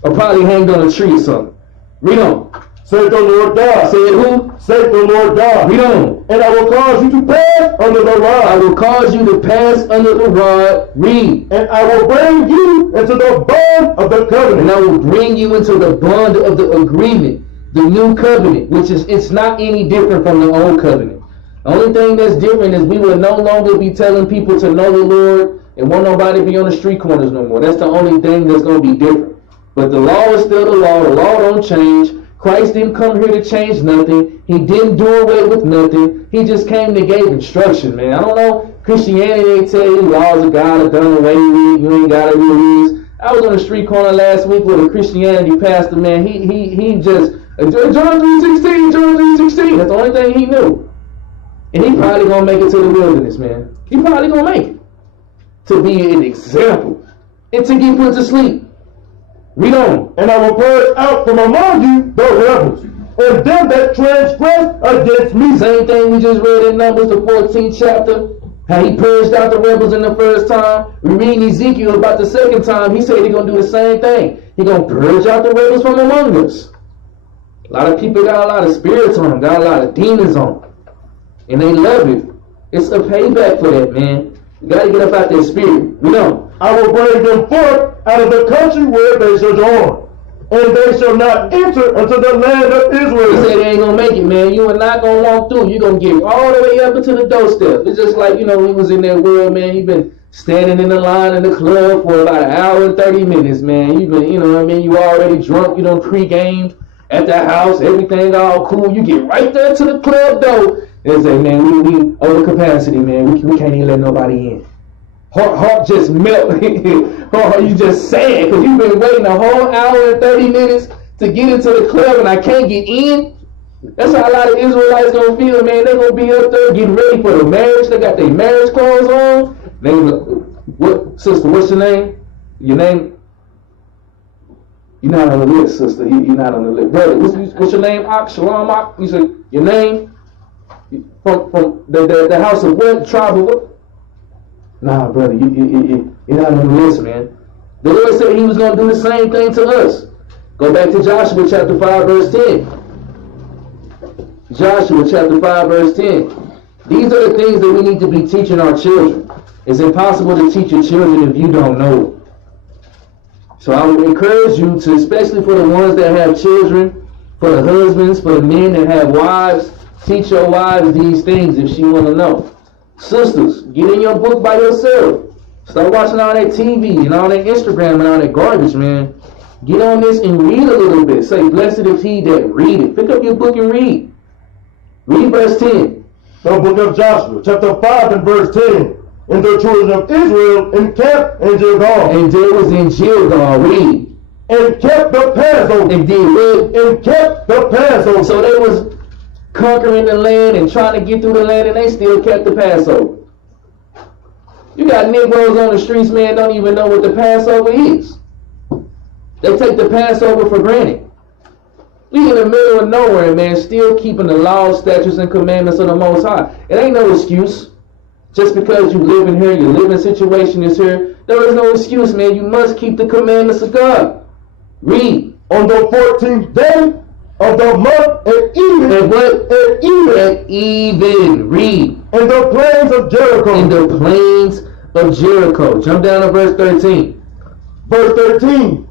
Or probably hanged on a tree or something. Read on. Saith the Lord God. Said who? Saith the Lord God. Read on. And I will cause you to pass under the rod. I will cause you to pass under the rod. Read. And I will bring you into the bond of the covenant. And I will bring you into the bond of the agreement. The new covenant. Which is, it's not any different from the old covenant. The only thing that's different is we will no longer be telling people to know the Lord and won't nobody be on the street corners no more. That's the only thing that's going to be different. But the law is still the law. The law don't change. Christ didn't come here to change nothing. He didn't do away with nothing. He just came to give instruction, man. I don't know. Christianity, they tell you laws of God are done away with. You ain't got to read these. I was on the street corner last week with a Christianity pastor, man. He just, John 3:16, John 3:16. That's the only thing he knew. And he probably going to make it to the wilderness, man. He probably going to make it. To be an example. And to get put to sleep. Read on. And I will purge out from among you the rebels, and them that transgress against me. Same thing we just read in Numbers, the 14th chapter. How he purged out the rebels in the first time. We read in Ezekiel about the second time. He said he's going to do the same thing. He's going to purge out the rebels from among us. A lot of people got a lot of spirits on them. Got a lot of demons on them. And they love it. It's a payback for that, man. You got to get up out that spirit. We know. I will bring them forth out of the country where they sojourn, and they shall not enter unto the land of Israel. He said they ain't going to make it, man. You are not going to walk through. You're going to get all the way up into the doorstep. It's just like, we was in that world, man. You've been standing in the line in the club for about an hour and 30 minutes, man. You've been, you already drunk. You done pre-gamed at the house. Everything all cool. You get right there to the club door. They say, man, we over capacity, man. We can't even let nobody in. Heart just melt. You just sad because you've been waiting a whole hour and 30 minutes to get into the club and I can't get in. That's how a lot of Israelites gonna feel, man. They gonna be up there getting ready for the marriage. They got their marriage clothes on. They what, sister? What's your name? Your name? You're not on the list, sister. You're not on the list, brother. What's your name? Ak Shalom Ak. You said your name from the house of what? Tribe of what? Nah, brother. You're not on the list, man. The Lord said He was gonna do the same thing to us. Go back to Joshua chapter 5, verse 10. Joshua chapter 5, verse 10. These are the things that we need to be teaching our children. It's impossible to teach your children if you don't know it. So I would encourage you to, especially for the ones that have children, for the husbands, for the men that have wives, teach your wives these things if she want to know. Sisters, get in your book by yourself. Start watching all that TV and all that Instagram and all that garbage, man. Get on this and read a little bit. Say, blessed is he that read it. Pick up your book and read. Read verse 10. The book of Joshua, chapter 5 and verse 10. And the children of Israel encamped in Gilgal. And they was in Gilgal. Read. And kept the Passover. And did what? And kept the Passover. So they was conquering the land and trying to get through the land, and they still kept the Passover. You got Negroes on the streets, man, don't even know what the Passover is. They take the Passover for granted. We in the middle of nowhere, man, still keeping the laws, statutes, and commandments of the Most High. It ain't no excuse. Just because you live in here, your living situation is here, there is no excuse, man. You must keep the commandments of God. Read. On the 14th day of the month at even. And what? At even. At even. Read. In the plains of Jericho. In the plains of Jericho. Jump down to verse 13. Verse 13.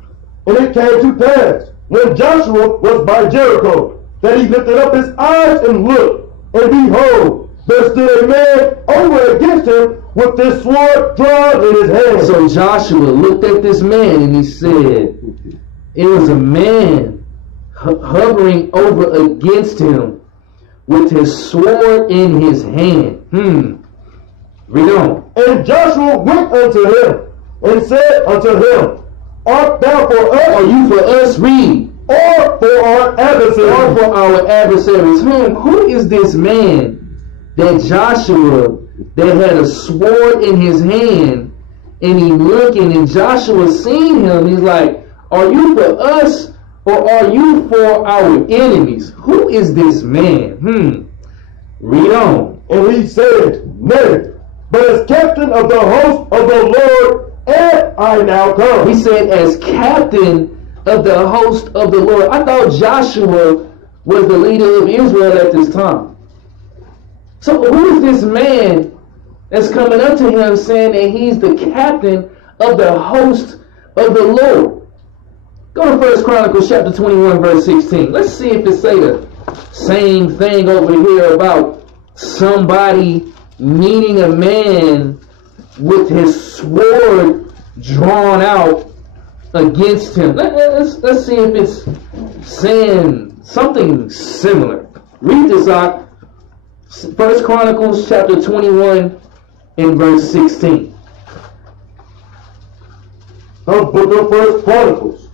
And it came to pass, when Joshua was by Jericho, that he lifted up his eyes and looked, and behold, there stood a man over against him with this sword drawn in his hand. So Joshua looked at this man and he said, it was a man hovering over against him with his sword in his hand. Read on. And Joshua went unto him and said unto him, art thou for us? Are you for us? Read. Or for our adversaries? Or for our adversaries. Who is this man that Joshua, that had a sword in his hand, and he looking, and Joshua seen him, he's like, are you for us, or are you for our enemies? Who is this man? Read on. And he said, nay, but as captain of the host of the Lord am I now come. He said, as captain of the host of the Lord. I thought Joshua was the leader of Israel at this time. So who is this man that's coming up to him saying that he's the captain of the host of the Lord? Go to 1 Chronicles chapter 21, verse 16. Let's see if it say the same thing over here about somebody meeting a man with his sword drawn out against him. Let's see if it's saying something similar. Read this out. 1 Chronicles chapter 21 and verse 16. The book of 1 Chronicles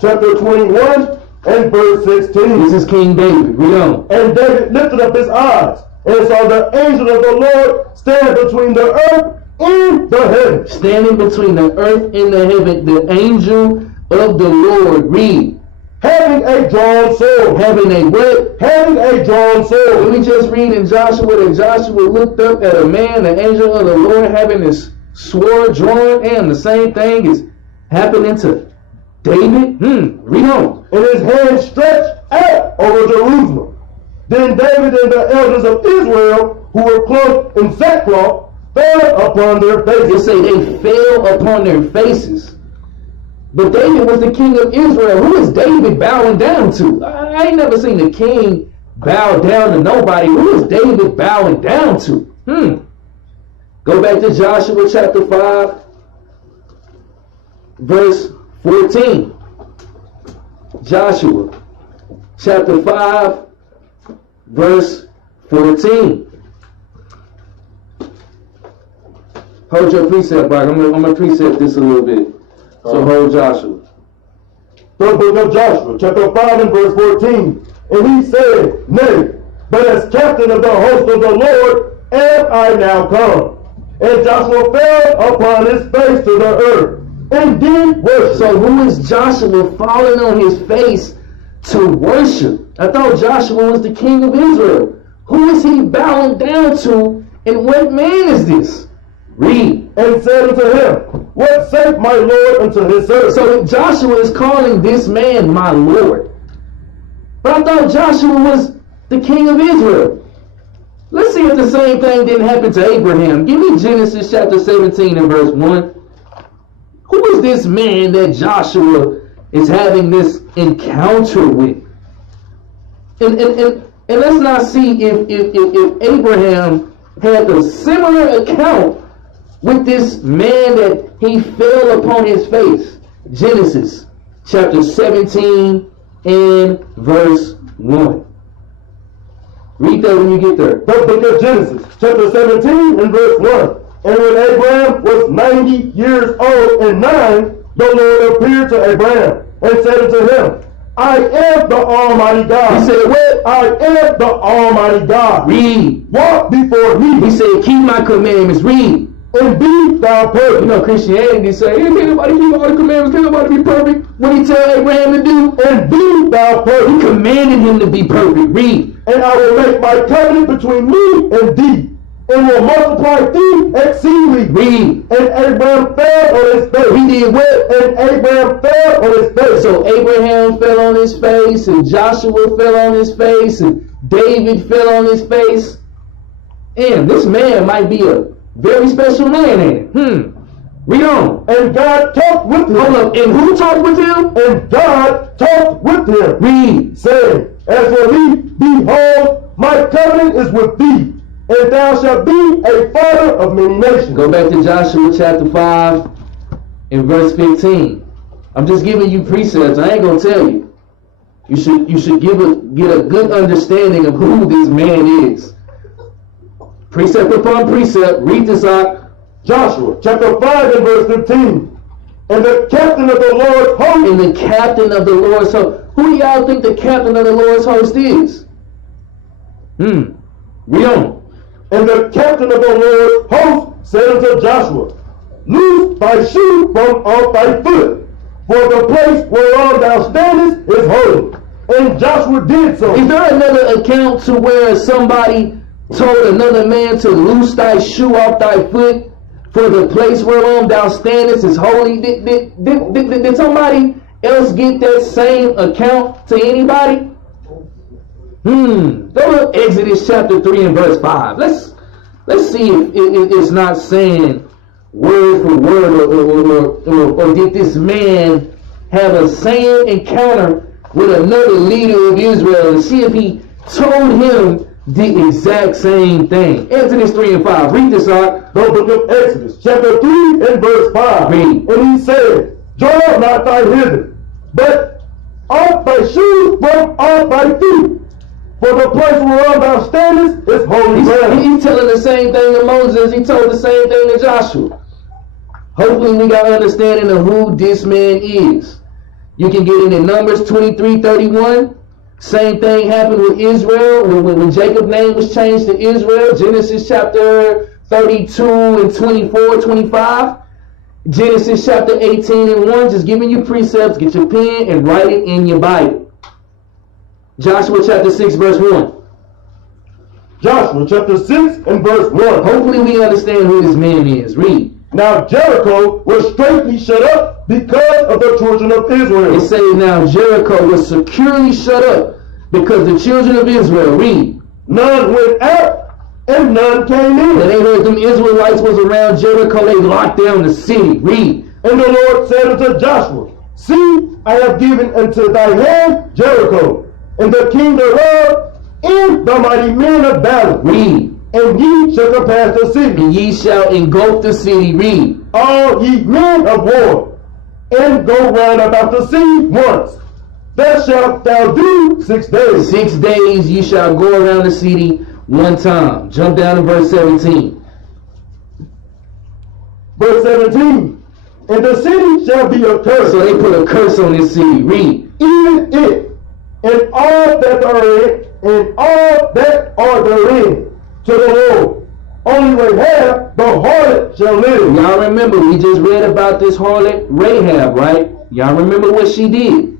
chapter 21 and verse 16. This is King David. Read on. And David lifted up his eyes and saw the angel of the Lord stand between the earth and the heaven. Standing between the earth and the heaven, the angel of the Lord. Read. Having a drawn sword. Having a what? Having a drawn sword. Let me just read in Joshua that Joshua looked up at a man, the angel of the Lord, having his sword drawn, and the same thing is happening to David. Read on. And his hand stretched out over Jerusalem. Then David and the elders of Israel, who were clothed in sackcloth, fell upon their faces. They say they fell upon their faces. But David was the king of Israel. Who is David bowing down to? I ain't never seen a king bow down to nobody. Who is David bowing down to? Go back to Joshua chapter 5, verse 14. Joshua chapter 5, verse 14. Hold your precept, Brock. I'm gonna precept this a little bit. So hold Joshua. The book of Joshua, chapter 5 and verse 14. And he said, Nay, but as captain of the host of the Lord am I now come. And Joshua fell upon his face to the earth and did worship. So who is Joshua falling on his face to worship? I thought Joshua was the king of Israel. Who is he bowing down to, and what man is this? Read. And said unto him, What saith my Lord unto his servant? So Joshua is calling this man my Lord. But I thought Joshua was the king of Israel. Let's see if the same thing didn't happen to Abraham. Give me Genesis chapter 17 and verse 1. Who is this man that Joshua is having this encounter with? And let's not see if Abraham had a similar account with this man that he fell upon his face. Genesis chapter 17 and verse 1. Read that when you get there. The book of Genesis, chapter 17 and verse 1. And when Abraham was 90 years old and 9, the Lord appeared to Abraham and said unto him, I am the Almighty God. He said, what? I am the Almighty God. Read. Walk before me. He said, keep my commandments. Read. And be thou perfect. You know, Christianity say, hey, can't nobody keep all the commandments, can't nobody be perfect. What did he tell Abraham to do? And be thou perfect. He commanded him to be perfect. Read. And I will make my covenant between me and thee, and will multiply thee exceedingly. Read. And Abraham fell on his face. He did what? And Abraham fell on his face. So Abraham fell on his face, and Joshua fell on his face, and David fell on his face. And this man might be a very special man, ain't it? Read on. And God talked with him. Hold up. And who talked with him? And God talked with him. Read. Saying, As for thee, behold, my covenant is with thee, and thou shalt be a father of many nations. Go back to Joshua chapter 5 and verse 15. I'm just giving you precepts. I ain't gonna tell you. You should get a good understanding of who this man is. Precept upon precept. Read this out. Joshua chapter 5 and verse 15. And the captain of the Lord's host. And the captain of the Lord's host. Who do y'all think the captain of the Lord's host is? Read on. And the captain of the Lord's host said unto Joshua, Loose thy shoe from off thy foot, for the place whereon thou standest is holy. And Joshua did so. Is there another account to where somebody told another man to loose thy shoe off thy foot, for the place whereon thou standest is holy? Did somebody else get that same account to anybody? Go to Exodus chapter 3 and verse 5. Let's see if it's not saying word for word, or did this man have a same encounter with another leader of Israel, and see if he told him the exact same thing. Exodus 3 and 5. Read this out. The book of Exodus, chapter 3 and verse 5. Read. And he said, Draw not thy hither, but off thy shoes from off thy feet, for the place whereon thou standest is holy ground. He's telling the same thing to Moses. He told the same thing to Joshua. Hopefully we got an understanding of who this man is. You can get into Numbers 23:31. Same thing happened with Israel when Jacob's name was changed to Israel. Genesis chapter 32 and 24, 25. Genesis chapter 18 and 1. Just giving you precepts. Get your pen and write it in your Bible. Joshua chapter 6 verse 1. Joshua chapter 6 and verse 1. Hopefully we understand who this man is. Read. Now Jericho was straitly shut up because of the children of Israel. It says now Jericho was securely shut up because the children of Israel. Read. None went out and none came in. And they heard them Israelites was around Jericho. They locked down the city. Read. And the Lord said unto Joshua, See, I have given unto thy hand Jericho, and the king thereof, and the mighty men of battle. Read. And ye shall compass the city. And ye shall engulf the city. Read. All ye men of war, and go round about the city once. That shalt thou do 6 days. 6 days ye shall go around the city one time. Jump down to verse 17. Verse 17. And the city shall be accursed. So they put a curse on this city. Read. Even it and all that are in, and all that are therein, to the Lord. Only Rahab, the harlot, shall live. Y'all remember, we just read about this harlot Rahab, right? Y'all remember what she did?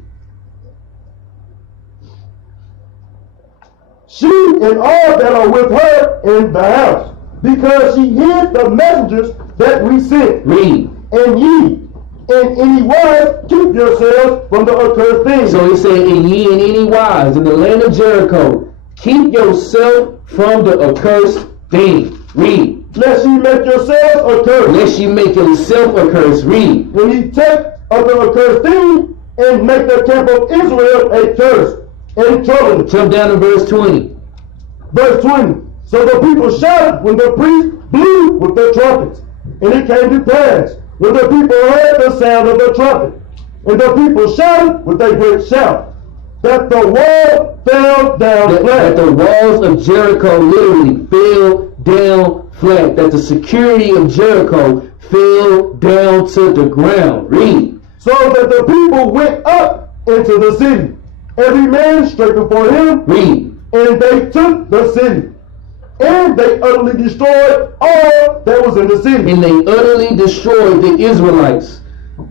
She and all that are with her in the house, because she hid the messengers that we sent. Read. And ye, in any wise, keep yourselves from the accursed things. So he said, and ye in any wise, in the land of Jericho, keep yourself from the accursed thing. Read. Lest ye make yourselves accursed. Lest you make yourself accursed. Read. When ye take of the accursed thing, and make the camp of Israel a curse and trouble. Jump down to verse 20. Verse 20. So the people shouted when the priest blew with the trumpets. And it came to pass, when the people heard the sound of the trumpet, and the people shouted with a great shout, that the wall fell down flat. That the walls of Jericho literally fell down flat. That the security of Jericho fell down to the ground. Read. So that the people went up into the city, every man straight before him. Read. And they took the city, and they utterly destroyed all that was in the city. And they utterly destroyed the Israelites.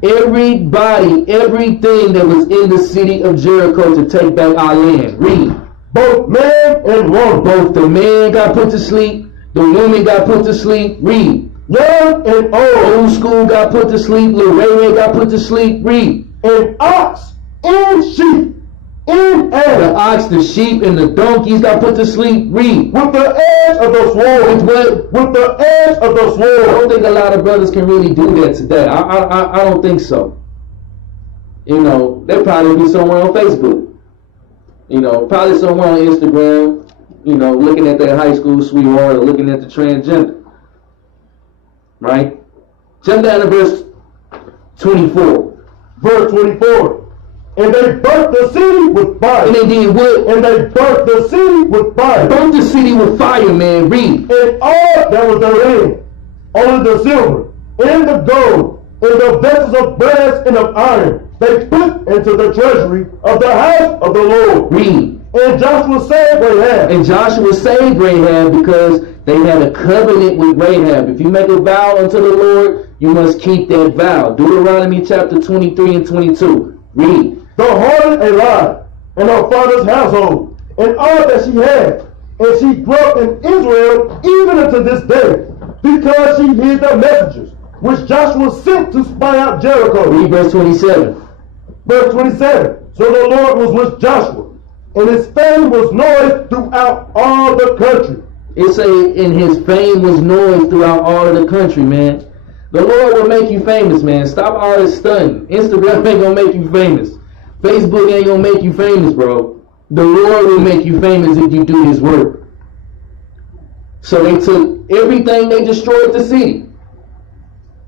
Everybody, everything that was in the city of Jericho to take back our land. Read. Both man and woman. Both the man got put to sleep, the woman got put to sleep. Read. Young and Old school got put to sleep, little Ray got put to sleep. Read. And ox and sheep and The ass. ox, the sheep, and the donkeys got put to sleep. Read. With the edge of the sword. With what? With the edge of the I sword. don't think a lot of brothers can really do that today. I don't think so. You know, they'll probably be somewhere on Facebook. You know, probably somewhere on Instagram, you know, looking at their high school sweetheart or looking at the transgender. Right? Jump down to verse 24. Verse 24. And they burnt the city with fire. And they did what? And they burnt the city with fire. Burnt the city with fire, man. Read. And all that was therein, only the silver, and the gold, and the vessels of brass and of iron, they put into the treasury of the house of the Lord. Read. And Joshua saved Rahab. And Joshua saved Rahab because they had a covenant with Rahab. If you make a vow unto the Lord, you must keep that vow. Deuteronomy chapter 23 and 22. Read. The harlot alive, and her father's household, and all that she had. And she dwelt in Israel even unto this day, because she hid the messengers, which Joshua sent to spy out Jericho. Read verse 27. Verse 27. So the Lord was with Joshua, and his fame was noised throughout all the country. It say, and his fame was noised throughout all of the country, man. The Lord will make you famous, man. Stop all this stunting. Instagram ain't gonna make you famous. Facebook ain't gonna make you famous, bro. The Lord will make you famous if you do his work. So they took everything, they destroyed the city.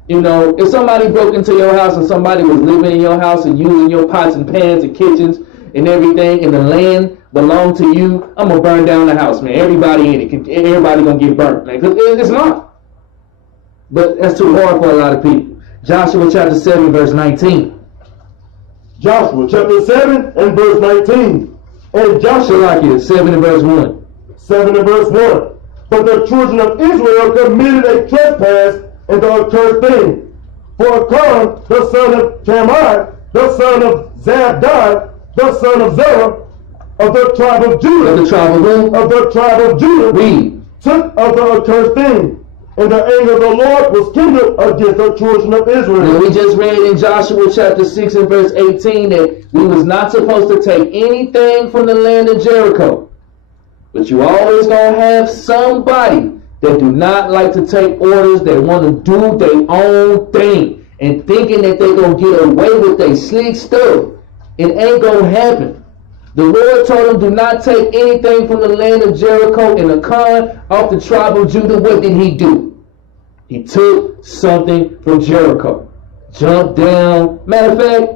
You know, if somebody broke into your house and somebody was living in your house and using your pots and pans and kitchens and everything, and the land belonged to you, I'm gonna burn down the house, man. Everybody in it, everybody gonna get burnt, man. Cause it's not. But that's too hard for a lot of people. Joshua chapter 7, verse 19. Joshua chapter 7 and verse 19. And Joshua, like it, 7 and verse 1. 7 and verse 1. But the children of Israel committed a trespass and the accursed thing. For Achan, the son of Talmai, the son of Zabdi, the son of Zerah, of the tribe of Judah, Of the tribe of who? of the tribe of Judah, Read. took of the accursed thing. And the anger of the Lord was kindled against the children of Israel. Now we just read in Joshua chapter 6 and verse 18 that we was not supposed to take anything from the land of Jericho. But you always gonna have somebody that do not like to take orders, that want to do their own thing and thinking that they're gonna get away with their slick stuff. It ain't gonna happen. The Lord told him, do not take anything from the land of Jericho, and Achan off the tribe of Judah. What did he do? He took something from Jericho. Jump down. Matter of fact,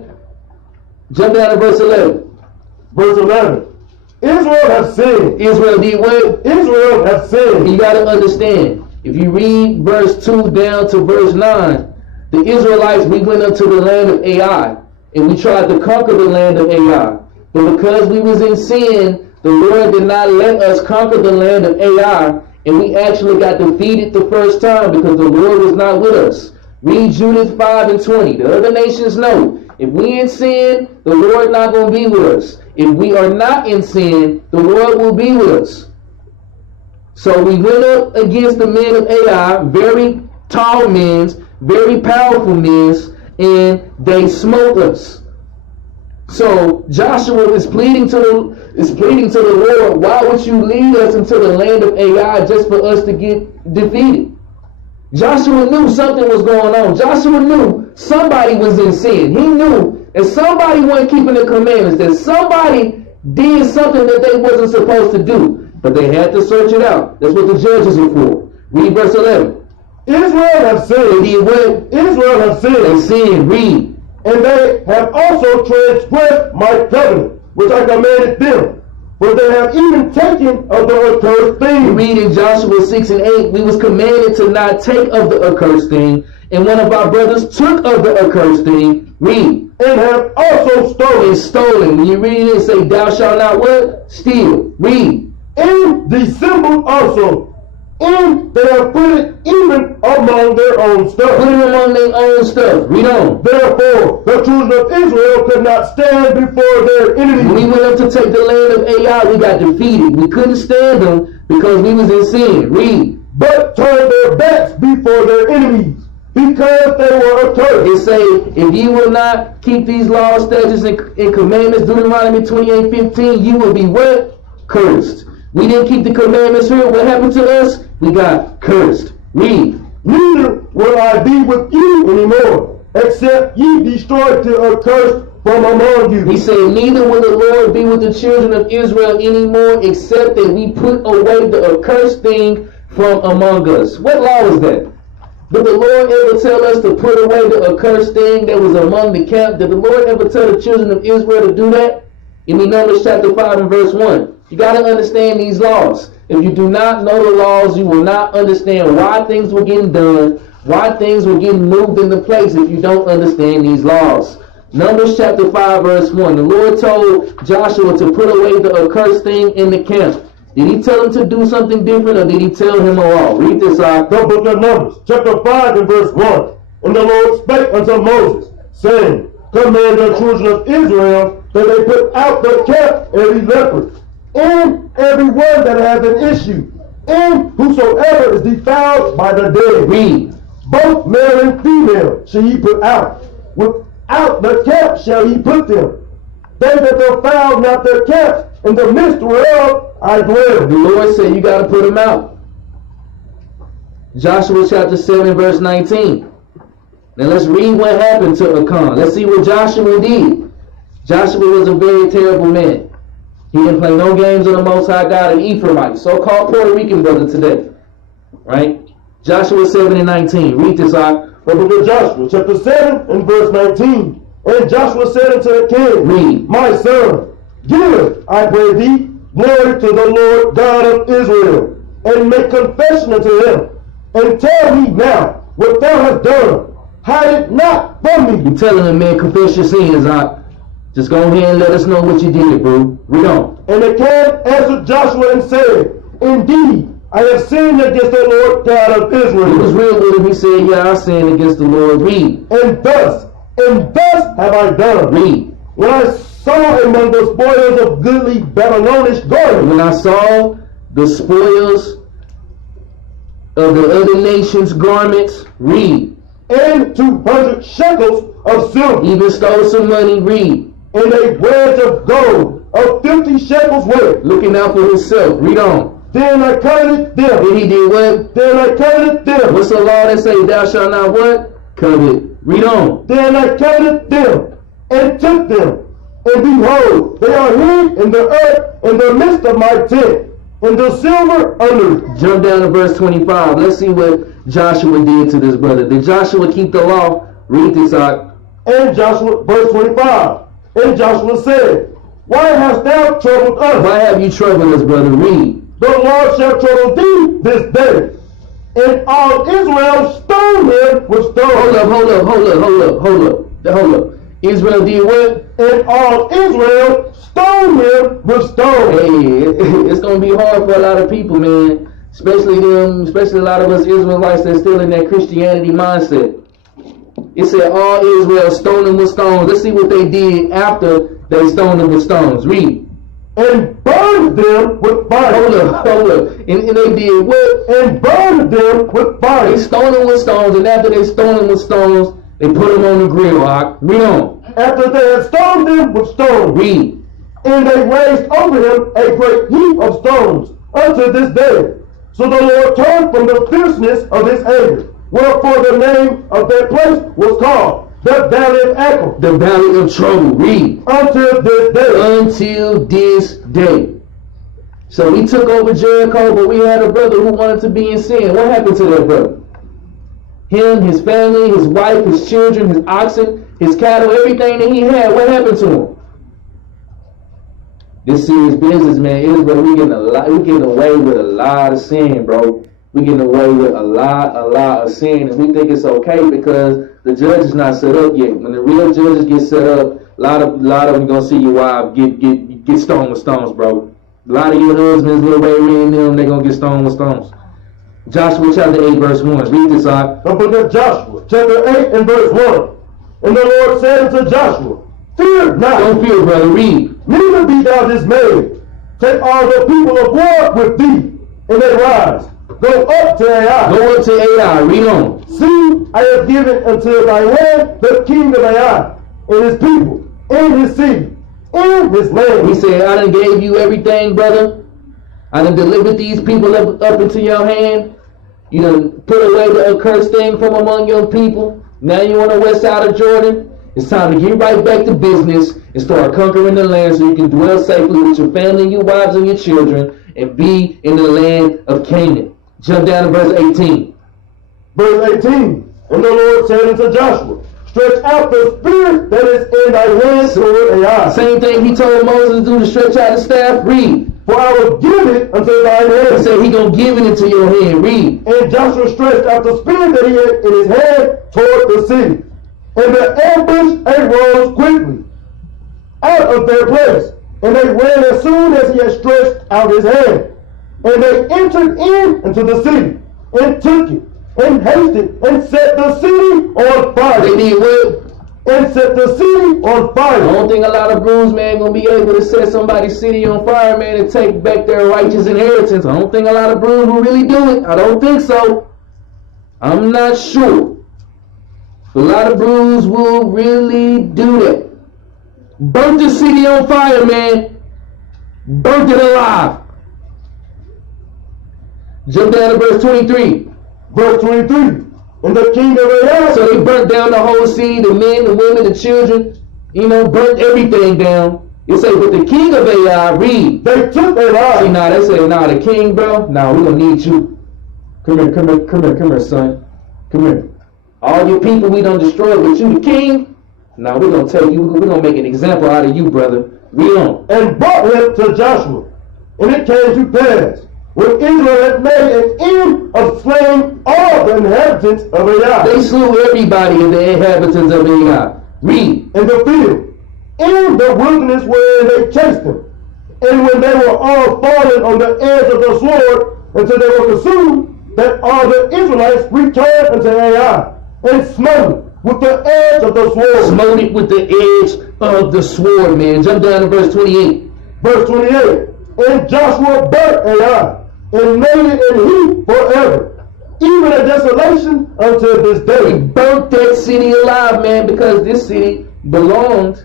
jump down to verse 11. Verse 11. Israel has sinned. Israel did what? Israel has sinned. You got to understand. If you read verse 2 down to verse 9, the Israelites, we went up to the land of Ai, and we tried to conquer the land of Ai. But because we was in sin, the Lord did not let us conquer the land of Ai, and we actually got defeated the first time because the Lord was not with us. Read Judith 5:20. The other nations know, if we in sin, the Lord not going to be with us. If we are not in sin, the Lord will be with us. So we went up against the men of Ai, very tall men, very powerful men, and they smote us. So Joshua is pleading to the Lord, why would you lead us into the land of Ai just for us to get defeated? Joshua knew something was going on. Joshua knew somebody was in sin. He knew that somebody wasn't keeping the commandments, that somebody did something that they wasn't supposed to do. But they had to search it out. That's what the judges are for. Read verse 11. Israel have sinned. They did what? Israel have sinned. They sinned. Read. And they have also transgressed my covenant, which I commanded them. For they have even taken of the accursed thing. Read in Joshua 6:8, we was commanded to not take of the accursed thing, and one of our brothers took of the accursed thing. Read. And have also stolen. And stolen. When you read it, say, thou shalt not what? Steal. Read. And dissembled also. And they have put it even among their own stuff. Put it among their own stuff. Read on. Therefore, the children of Israel could not stand before their enemies. When we went up to take the land of Ai, we got defeated. We couldn't stand them because we was in sin. Read. But turned their backs before their enemies, because they were accursed. It say, if you will not keep these laws, statutes, and commandments, Deuteronomy 28:15, you will be what? Cursed. We didn't keep the commandments here. What happened to us? We got cursed. Read. Neither will I be with you anymore, except ye destroy the accursed from among you. He said, neither will the Lord be with the children of Israel anymore, except that we put away the accursed thing from among us. What law is that? Did the Lord ever tell us to put away the accursed thing that was among the camp? Did the Lord ever tell the children of Israel to do that? In Numbers chapter 5 and verse 1. You got to understand these laws. If you do not know the laws, you will not understand why things were getting done, why things were getting moved into place if you don't understand these laws. Numbers chapter 5 verse 1. The Lord told Joshua to put away the accursed thing in the camp. Did he tell him to do something different, or did he tell him a law? Read this out. The book of Numbers, chapter 5 and verse 1. And the Lord spake unto Moses, saying, command the children of Israel that they put out the camp every leopard, and every one that has an issue, and whosoever is defiled by the dead. Read. Both male and female shall ye put out. Without the camp shall ye put them. They that defile not their camps, in the midst whereof I dwell. The Lord said you got to put them out. Joshua chapter 7 verse 19. Now let's read what happened to Achan. Let's see what Joshua did. Joshua was a very terrible man. He didn't play no games on the Most High God, an Ephraimite, so-called Puerto Rican brother today. Right? Joshua 7 and 19. Read this out. The book of Joshua, chapter 7 and verse 19. And Joshua said unto the king, Read. my son, give, I pray thee, glory to the Lord God of Israel, and make confession unto him, and tell me now what thou hast done. Hide it not from me. You telling him, man, confess your sins, just go ahead and let us know what you did, bro. Read on. And the king answered Joshua and said, indeed, I have sinned against the Lord God of Israel. He was real with him. He said, yeah, I sinned against the Lord. Read. And thus have I done. Read. When I saw among the spoils of goodly Babylonish garments. When I saw the spoils of the other nations' garments. Read. And 200 shekels of silver. Even stole some money. Read. And a wedge of gold of 50 shekels weight. Looking out for himself. Read on. Then I coveted them. Then he did what? Then I coveted them. What's the law that say thou shalt not what? Covet. Read on. Then I coveted them and took them. And behold, they are hid in the earth in the midst of my tent, and the silver under it. Jump down to verse 25. Let's see what Joshua did to this brother. Did Joshua keep the law? Read this out. And Joshua, verse 25. And Joshua said, why hast thou troubled us? Why have you troubled us, brother? Read. The Lord shall trouble thee this day. And all Israel stoned him with stones. Hold up. Israel did what? And all Israel stoned him with stones. Hey, it's gonna be hard for a lot of people, man. Especially a lot of us Israelites that's still in that Christianity mindset. It said all Israel stoned him with stones. Let's see what they did after they stoned him with stones. Read. And burned them with fire. Hold up. And they did what? And burned them with fire. They stoned him with stones, and after they stoned him with stones, they put him on the grill. Read on. After they had stoned him with stones. Read. And they raised over him a great heap of stones unto this day. So the Lord turned from the fierceness of his anger. Wherefore the name of that place was called the Valley of Echo. The Valley of Trouble. Read. Until this day. Until this day. So we took over Jericho, but we had a brother who wanted to be in sin. What happened to that brother? Him, his family, his wife, his children, his oxen, his cattle, everything that he had, what happened to him? This serious business, man, Israel, we getting away with a lot of sin, bro. We getting away with a lot of sin, and we think it's okay because the judge is not set up yet. When the real judges get set up, a lot of them gonna see your wife get stoned with stones, bro. A lot of your husbands, little Ray and them, they gonna get stoned with stones. Joshua chapter 8, verse 1. Read this out. The book of Joshua, chapter 8 and verse 1. And the Lord said unto Joshua, fear not. Don't fear, brother. Read. Neither be thou dismayed. Take all the people of war with thee, and they rise. Go up to Ai. Go up to Ai. Read on. See, I have given unto thy hand the king of Ai, and his people, and his city, and his land. He said, I done gave you everything, brother. I done delivered these people up into your hand. You done put away the accursed thing from among your people. Now you on the west side of Jordan. It's time to get right back to business and start conquering the land so you can dwell safely with your family, your wives, and your children and be in the land of Canaan. Jump down to verse 18. Verse 18. And the Lord said unto Joshua, stretch out the spear that is in thy hand toward Ai. Same thing he told Moses to do, to stretch out the staff. Read. For I will give it unto thine hand. He said he gonna give it into your hand. Read. And Joshua stretched out the spear that he had in his hand toward the city. And the ambush arose quickly out of their place. And they ran as soon as he had stretched out his hand. And they entered into the city and took it and hasted and set the city on fire. They did what? And set the city on fire. I don't think a lot of bruised men gonna be able to set somebody's city on fire, man, and take back their righteous inheritance. I don't think a lot of bruised will really do it. I don't think so. I'm not sure. A lot of bruised will really do that. Burnt the city on fire, man. Burnt it alive. Jump down to verse 23. Verse 23. And the king of Ai. So they burnt down the whole city, the men, the women, the children, burnt everything down. It say, but the king of Ai, read. They took Ai. See, they say, the king, bro, we gonna need you. Come here, son. Come here. All your people we done destroyed, but you the king? Now we're gonna tell you, we're gonna make an example out of you, brother. Read on. And brought him to Joshua. And it came to pass, when Israel had made an end of slaying all the inhabitants of Ai. They slew everybody in the inhabitants of Ai. Read. In the field, in the wilderness wherein they chased them. And when they were all fallen on the edge of the sword, until they were consumed, that all the Israelites returned unto Ai, and smote it with the edge of the sword. Smote it with the edge of the sword, man. Jump down to verse 28. Verse 28. And Joshua burnt Ai, and made it in heat forever, even a desolation until this day. He burnt that city alive, man, because this city belonged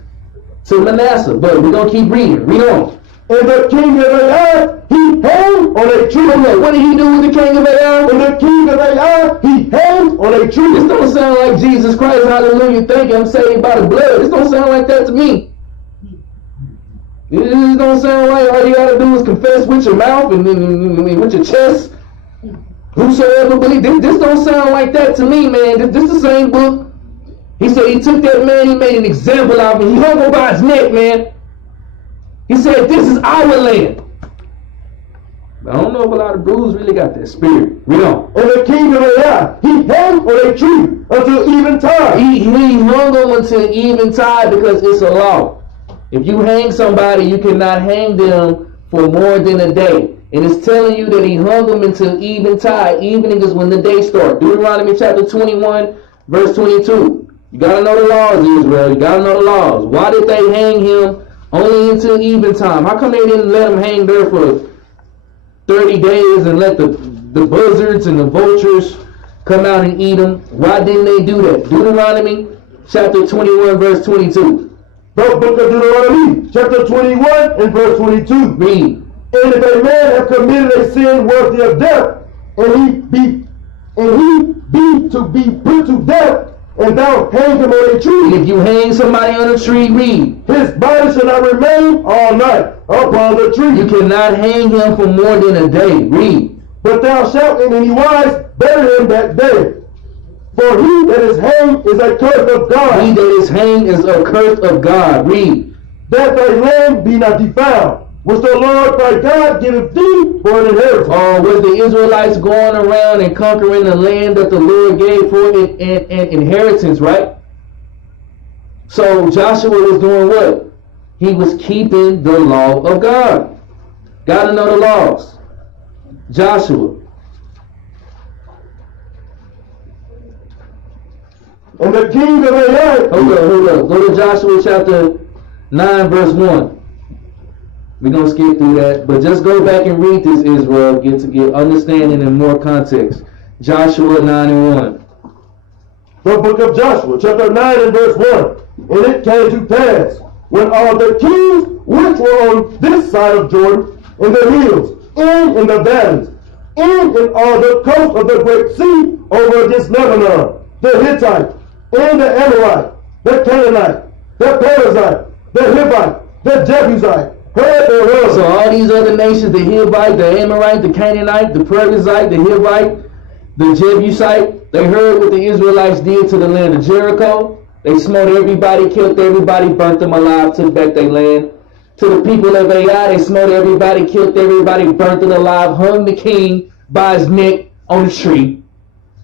to Manasseh. But we're going to keep reading. Read on. And the king of Ai, he hanged on a tree. What did he do with the king of Ai? And the king of Ai, he hanged on a tree. This don't sound like Jesus Christ, hallelujah, thank you, I'm saved by the blood. This don't sound like that to me. This don't sound like all you gotta do is confess with your mouth and with your chest. Whosoever believes. This don't sound like that to me, man. This is the same book. He said he took that man, he made an example of him. He hung him by his neck, man. He said, this is our land. But I don't know if a lot of bruised really got that spirit. Read on. And the king of Ai, he hung on a tree until eventide. He hung them until eventide because it's a law. If you hang somebody, you cannot hang them for more than a day. And it's telling you that he hung them until eventide. Evening is when the day starts. Deuteronomy chapter 21, verse 22. You got to know the laws, Israel. You got to know the laws. Why did they hang him only until eventime? How come they didn't let him hang there for 30 days and let the buzzards and the vultures come out and eat them? Why didn't they do that? Deuteronomy chapter 21, verse 22. The book of Deuteronomy, chapter 21 and verse 22. Read. And if a man have committed a sin worthy of death, and he be to be put to death, and thou hang him on a tree. If you hang somebody on a tree, read. His body shall not remain all night upon the tree. You cannot hang him for more than a day. Read. But thou shalt in any wise bury him that day. For he that is hanged is a curse of God. He that is hanged is a curse of God. Read. That thy land be not defiled, which the Lord thy God giveth thee for an inheritance. Was the Israelites going around and conquering the land that the Lord gave for an inheritance, right? So Joshua was doing what? He was keeping the law of God. Got to know the laws. Joshua. And the king of Ai. Hold up. Go to Joshua chapter 9, verse 1. We're going to skip through that. But just go back and read this, Israel. Get understanding and more context. Joshua 9 and 1. The book of Joshua, chapter 9 and verse 1. And it came to pass, when all the kings which were on this side of Jordan, in the hills, and in the valleys, and in all the coast of the great sea, over against Lebanon, the Hittite, and the Amorite, the Canaanite, the Perizzite, the Hivite, the Jebusite, heard thereof. So all these other nations, the Hivite, the Amorite, the Canaanite, the Perizzite, the Hivite, the Jebusite, they heard what the Israelites did to the land of Jericho. They smote everybody, killed everybody, burnt them alive, took back their land. To the people of Ai, they smote everybody, killed everybody, burnt them alive, hung the king by his neck on the tree.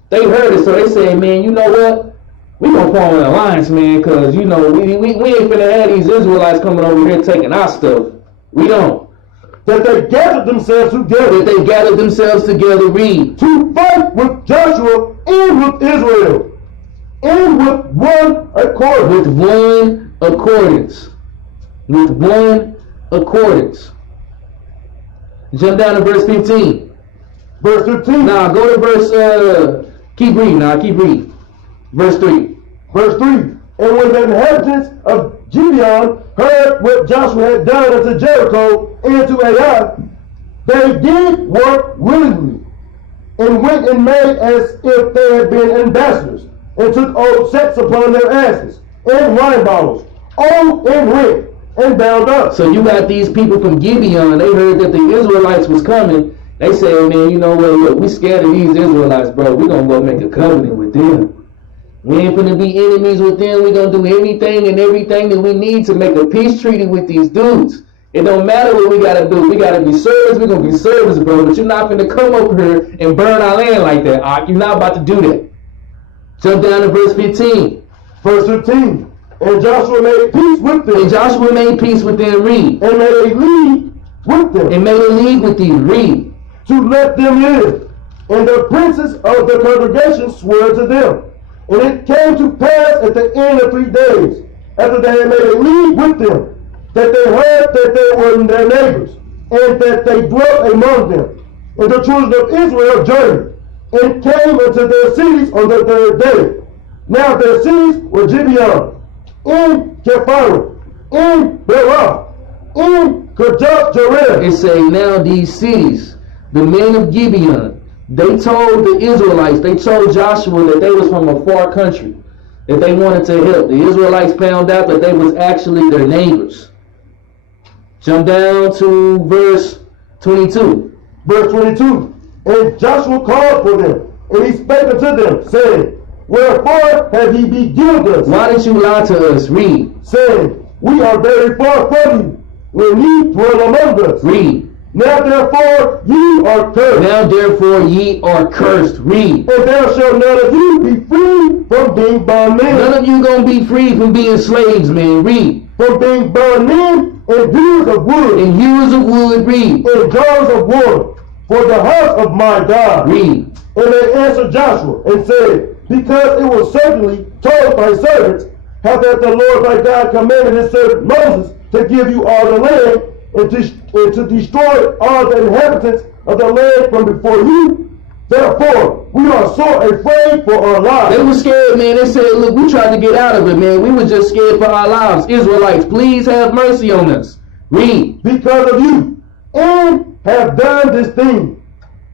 They heard it, so they said, man, you know what? We gonna form an alliance, man, because, you know, we ain't finna have these Israelites coming over here taking our stuff. We don't. That they gathered themselves together. Read. To fight with Joshua and with Israel. And with one accord. With one accordance. With one accordance. Jump down to verse 15. Verse 15. Now go to verse, keep reading. Verse 3. Verse 3. And when the inhabitants of Gibeon heard what Joshua had done unto Jericho and to Ai, they did work willingly, and went and made as if they had been ambassadors, and took old sets upon their asses, and wine bottles, old and went, and bound up. So you got these people from Gibeon, they heard that the Israelites was coming. They said, man, you know what, look, we scared of these Israelites, bro. We're going to go make a covenant with them. We ain't going to be enemies with them. We're going to do anything and everything that we need to make a peace treaty with these dudes. It don't matter what we got to do. We got to be servants. We're going to be servants, bro. But you're not going to come over here and burn our land like that. You're not about to do that. Jump down to verse 15. Verse 15. And Joshua made peace with them. Read. And made a league with them. Read. To let them live. And the princes of the congregation swore to them. And it came to pass at the end of 3 days, after they had made a league with them, that they heard that they were their neighbors, and that they dwelt among them. And the children of Israel journeyed, and came unto their cities on the 3rd day. Now their cities were Gibeon, in Kepharim, in Berah, in Kirjath-jearim. It say now these cities, the men of Gibeon, they told the Israelites, they told Joshua that they was from a far country, that they wanted to help. The Israelites found out that they was actually their neighbors. Jump down to verse 22. Verse 22. And Joshua called for them, and he spake unto them, saying, Wherefore have ye beguiled us? Why did you lie to us? Read. Saying, We are very far from you, when ye dwell among us. Read. Now therefore ye are cursed. Now therefore ye are cursed. Read. And there shall none of you be free from being bondmen. None of you gonna be free from being slaves, man. Read. From being bondmen and hewers of wood. And hewers of wood. Read. And jars of water for the house of my God. Read. And they answered Joshua and said, because it was certainly told thy servants, how that the Lord thy God commanded his servant Moses to give you all the land and to destroy all the inhabitants of the land from before you. Therefore, we are so afraid for our lives. They were scared, man. They said, look, we tried to get out of it, man. We were just scared for our lives. Israelites, please have mercy on us. Read. Because of you, and have done this thing.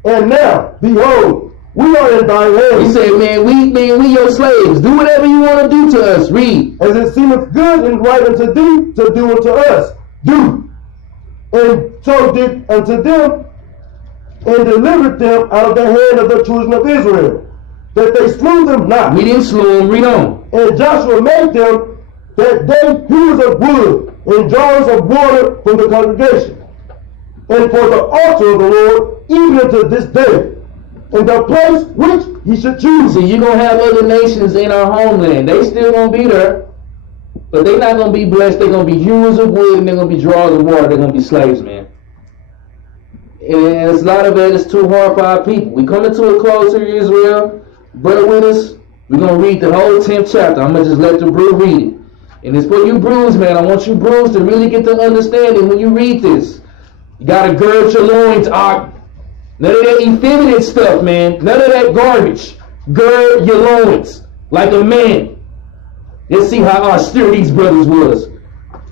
And now, behold, we are in thy hand. He said, man, we your slaves. Do whatever you want to do to us. Read. As it seemeth good and right unto thee to do unto us. Do. And so did unto them, and delivered them out of the hand of the children of Israel, that they slew them not. We didn't slew them. Read on. And Joshua made them that they hewers of wood and jars of water from the congregation, and for the altar of the Lord, even unto this day, in the place which he should choose. See, you're going to have other nations in our homeland. They still going to be there, but they're not going to be blessed. They're going to be hewers of wood, and they're going to be drawers of water. They're going to be slaves, man. And a lot of it is too hard for our people. We coming to a close here, Israel. Brother with us, we're going to read the whole 10th chapter. I'm going to just let the brew read it. And it's for you brews, man. I want you brews to really get the understanding when you read this. You got to gird your loins, None of that effeminate stuff, man. None of that garbage. Gird your loins like a man. Let's see how austere these brothers was.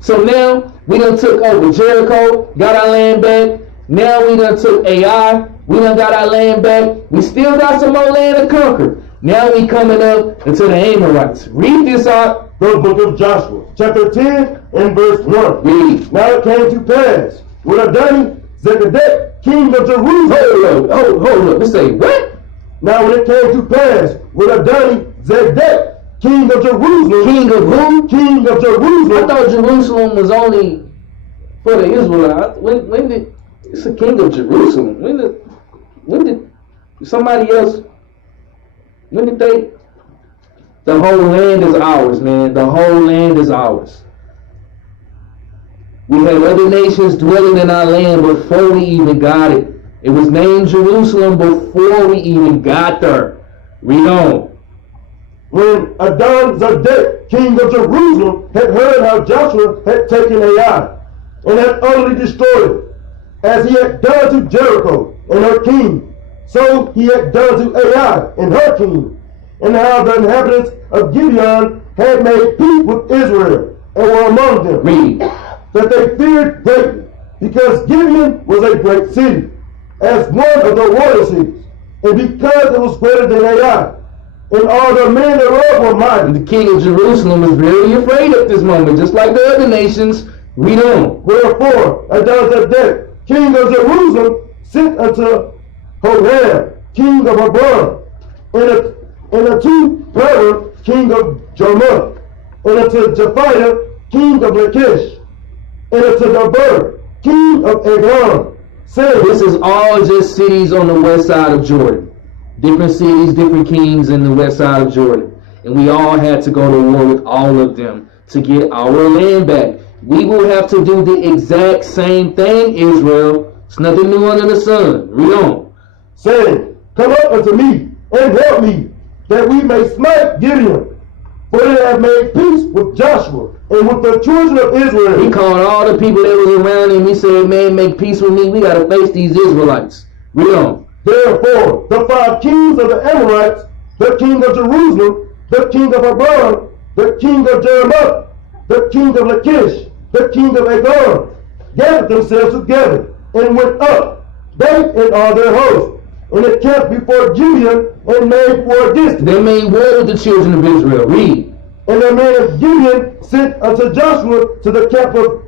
So now, we done took over Jericho, got our land back. Now we done took AI, we done got our land back. We still got some more land to conquer. Now we coming up into the Amorites. Read this out. The book of Joshua, chapter 10 and verse 1. Read. Now it came to pass, when Adoni Zedek, king of Jerusalem. Hold up. Let's say, what? Now when it came to pass, when Adoni Zedek, king of Jerusalem. King of who? King of Jerusalem. I thought Jerusalem was only for the Israelites. When did it's a king of Jerusalem? When did somebody else? When did they? The whole land is ours, man. The whole land is ours. We had other nations dwelling in our land before we even got it. It was named Jerusalem before we even got there. Read on. When Adoni-Zedek, king of Jerusalem, had heard how Joshua had taken Ai and had utterly destroyed it, as he had done to Jericho and her king, so he had done to Ai and her king, and how the inhabitants of Gibeon had made peace with Israel and were among them. Read. That they feared greatly, because Gibeon was a great city, as one of the royal cities, and because it was greater than Ai, and all the men thereof were mighty. The king of Jerusalem was very afraid at this moment, just like the other nations. Read on. Wherefore Adoni-Zedek, king of Jerusalem, sent unto Horam, king of Hebron, and unto Perah, king of Jarmuth, and unto Japhiah, king of Lachish, and unto Deber, king of Eglon, saying, This is all just cities on the west side of Jordan. Different cities, different kings in the west side of Jordan. And we all had to go to war with all of them to get our land back. We will have to do the exact same thing, Israel. It's nothing new under the sun. Read on. saying, Come up unto me, and help me, that we may smite Gideon. For they have made peace with Joshua, and with the children of Israel. He called all the people that was around him. He said, man, make peace with me. We got to face these Israelites. Read on. Therefore, the 5 kings of the Amorites, the king of Jerusalem, the king of Hebron, the king of Jarmuth, the king of Lachish, the king of Eglon, gathered themselves together, and went up, they and all their hosts, and encamped before Gideon, and made war against him. They made war with the children of Israel. Read. And the men of Gideon sent unto Joshua to the camp of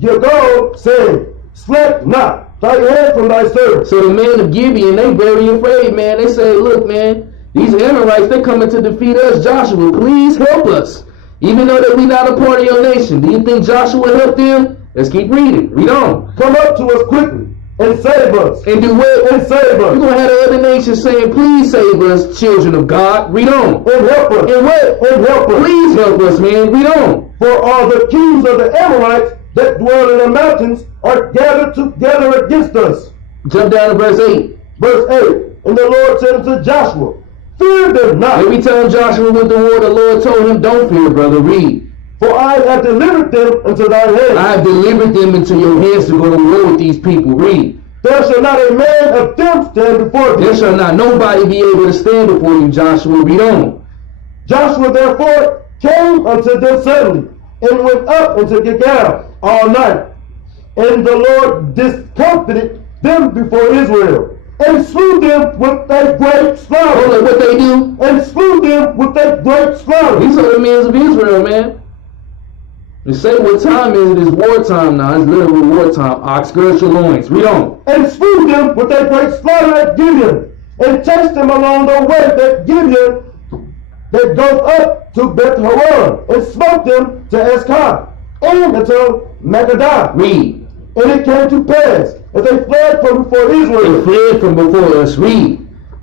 Gilgal, saying, Slap not thy hand from thy servant. So the men of Gibeon, they very afraid, man. They say, look, man, these Amorites, they're coming to defeat us. Joshua, please help us. Even though that we not a part of your nation. Do you think Joshua helped them? Let's keep reading. Read on. Come up to us quickly, and save us. And do what? And save You're us. going to have the other nations saying, please save us, children of God. Read on. And help us. And what? And help us. Please help us, man. Read on. For all the kings of the Amorites that dwell in the mountains are gathered together against us. Jump down to verse 8. Verse 8. And the Lord said unto Joshua, fear them not. Every time Joshua went to war, the Lord told him, don't fear, brother. Read. For I have delivered them into thy hand. I have delivered them into your hands to go to war with these people. Read. There shall not a man of them stand before thee. There shall not nobody be able to stand before you, Joshua. Read on. Joshua therefore came unto them suddenly, and went up into Gilgal all night. And the Lord discomfited them before Israel, and slew them with a great slaughter. Hold on, what they do? And slew them with a great slaughter. These are the men of Israel, man. You say what time is it? It's wartime now. It's literally wartime. Ox gird your loins. Read on. And slew them with a great slaughter at Gibeon, and chased them along the way that Gibeon that goes up to Beth Horon, and smote them to Escon, and unto Maghadah. Read. And it came to pass, as they fled from before They Israel, fled from before us. Read.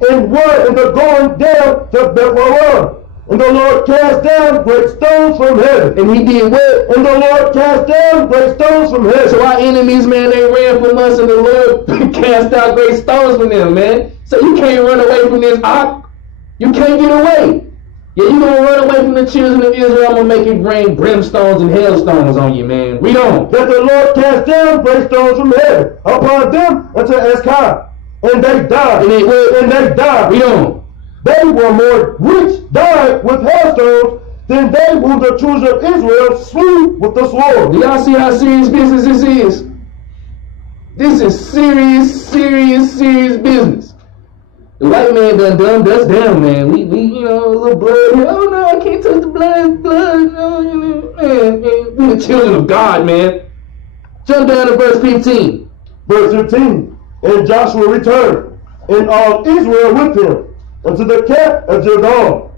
and were in the going down to Beth Horon. And the Lord cast down great stones from heaven. And he did what? And the Lord cast down great stones from heaven. So our enemies, man, they ran from us, and the Lord cast out great stones from them, man. So you can't run away from this ox. You can't get away. Yeah, you gonna run away from the children of Israel. I'm gonna make it rain brimstones and hailstones on you, man. Read on. That the Lord cast down great stones from heaven upon them unto Escon. And they died. And they what? And they died. Read on. They were more which died with hailstones than they whom the children of Israel slew with the sword. Do y'all see how serious business this is? This is serious, serious, serious business. The white man done us down, man. We you know, a little blood here. Oh no, I can't touch the blood. No, you know, man. We the children of God, man. Jump down to verse 15. Verse 15. And Joshua returned, and all Israel with him, unto the camp of Gilgal.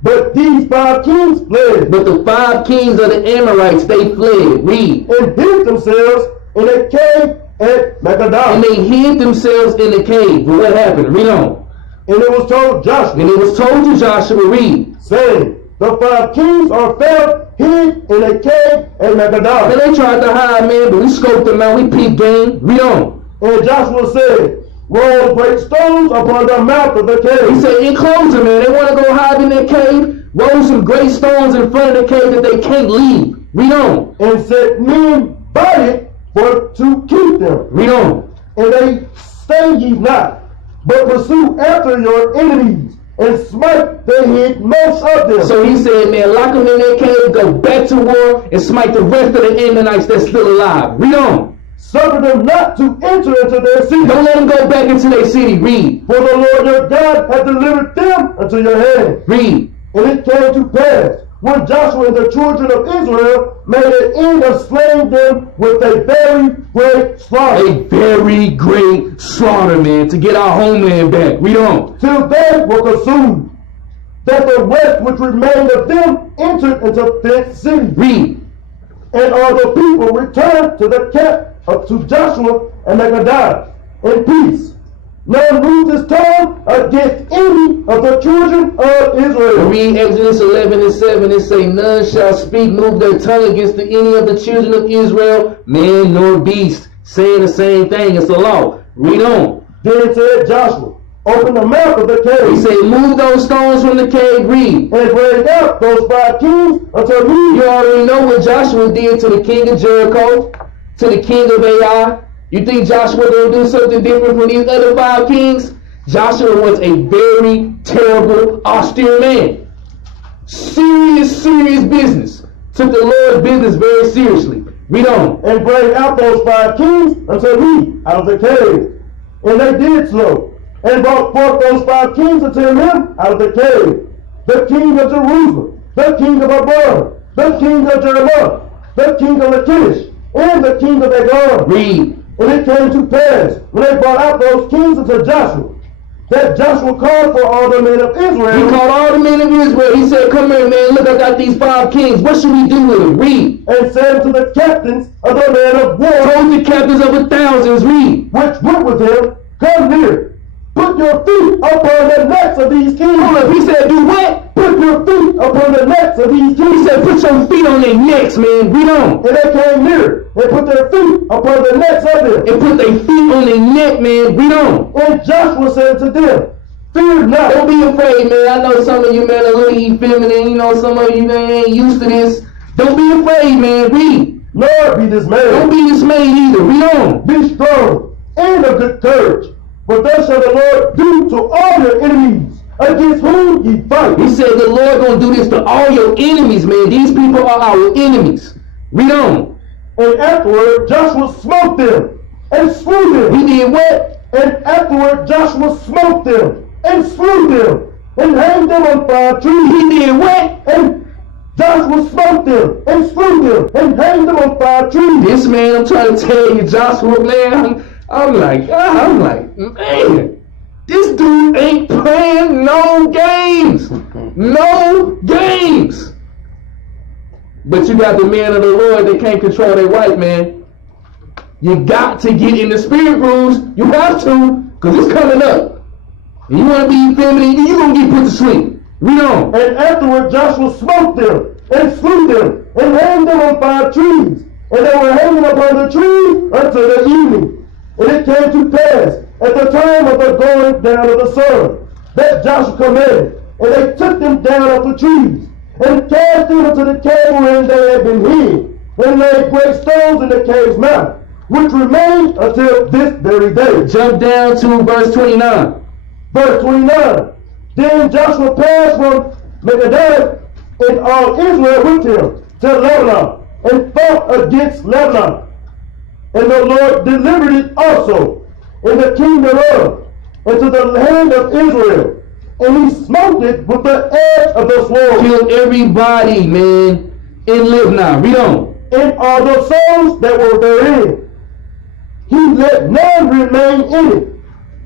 But these 5 kings fled, But the 5 kings of the Amorites, they fled. Read. and hid themselves in a cave at Maghadah. And they hid themselves in the cave. But what happened? Read on. And it was told Joshua, And it was told to Joshua, read. saying, the 5 kings are found hid in a cave at Maghadah. And they tried to hide, man, but we scoped them out. We peeped game. Read on. And Joshua said, roll great stones upon the mouth of the cave. He said, enclose them, man. They want to go hide in their cave. Roll some great stones in front of the cave that they can't leave. Read on. And set men by it for to keep them. Read on. And they stay ye not, but pursue after your enemies, and smite the hidmost of them. So he said, man, lock them in their cave, go back to war, and smite the rest of the Ammonites that's still alive. Read on. Suffer them not to enter into their city. Don't let them go back into their city. Read. For the Lord your God hath delivered them unto your hand. Read. And it came to pass, when Joshua and the children of Israel made an end of slaying them with a very great slaughter, A very great slaughter, man, to get our homeland back. Read on. till they were consumed, that the rest which remained of them entered into fenced cities. Read. And all the people returned to the camp to Joshua and Maghadah in peace. None moved his tongue against any of the children of Israel. Read Exodus 11 and 7 and say, none shall speak, move their tongue against any of the children of Israel, man nor beast. Saying the same thing. It's the law. Read on. Then said Joshua, open the mouth of the He cave, said, move those stones from the cave. Read. and bring out those 5 kings unto me. You already know what Joshua did to the king of Jericho, to the king of Ai. You think Joshua gonna do something different from these other 5 kings? Joshua was a very terrible, austere man. Serious, serious business. Took the Lord's business very seriously. Read on. And bring out those 5 kings unto me out of the cave. And they did so, and brought forth those 5 kings unto him out of the cave. The king of Jerusalem, the king of Abram, the king of Jeremiah, the king of Lachish, and the king of Agar. Read. And it came to pass, when they brought out those kings unto Joshua, that Joshua called for all the men of Israel. He called all the men of Israel. He said, come here, man. Look, I got these 5 kings. What should we do with them? Read. And said to the captains of the men of war, Told the captains of 1,000s, read. which went with him, come near. Put your feet upon the necks of these kings. Hold up. He said, do what? Put your feet upon the necks of these kings. He said, put your feet on their necks, man. Read on. And they came near and put their feet upon the necks of them. And put their feet on their neck, man. Read on. And Joshua said to them, fear not. Don't be afraid, man. I know some of you, man, are really feminine. You know, some of you, man, ain't used to this. Don't be afraid, man. Read. Nor be dismayed. Don't be dismayed either. Read on. Be strong and of good courage. For thus shall the Lord do to all your enemies against whom ye fight. He said the Lord gonna do this to all your enemies, man. These people are our enemies. Read on. And afterward Joshua smote them and slew them. He did what? And afterward Joshua smote them and slew them and hanged them on 5 trees. He did what? And Joshua smote them and slew them and hanged them on 5 trees. This man, I'm trying to tell you, Joshua, man, I'm like, man, this dude ain't playing no games. No games. But you got the men of the Lord that can't control their wife, man. You got to get in the spirit grooves. You have to, because it's coming up. And you want to be feminine, you're going to get put to sleep. Read on. And afterward Joshua smote them and slew them and hanged them on 5 trees. And they were hanging upon the trees until the evening. And it came to pass at the time of the going down of the sun that Joshua commanded, and they took them down off the trees and cast them into the cave wherein they had been hid, and laid great stones in the cave's mouth, which remained until this very day. Jump down to verse 29. Verse 29. Then Joshua passed from Megiddo and all Israel with him to Lebanon, and fought against Lebanon. And the Lord delivered it also in the king thereof into the hand of Israel. And he smote it with the edge of the sword. Killed everybody, man, in Lebanon. Read on. And all the souls that were therein. He let none remain in it,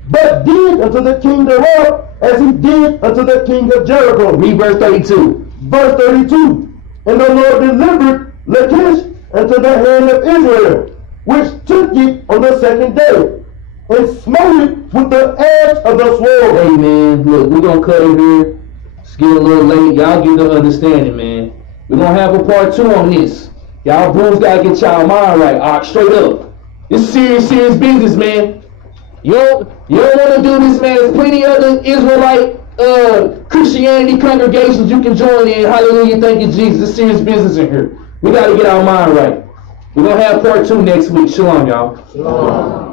but did unto the king thereof as he did unto the king of Jericho. Read verse 32. Verse 32. And the Lord delivered Lachish into the hand of Israel, which took it on the 2nd day, and smote it with the edge of the sword. Hey, man, look, we're going to cut it here. It's getting a little late. Y'all get the understanding, man. We're going to have a part 2 on this. Y'all bruised got to get y'all mind right. All right, straight up. This is serious business, man. You don't want to do this, man. There's plenty other Israelite Christianity congregations you can join in. Hallelujah, thank you, Jesus. It's serious business in here. We got to get our mind right. We're going to have part 2 next week. Shalom, y'all. Shalom.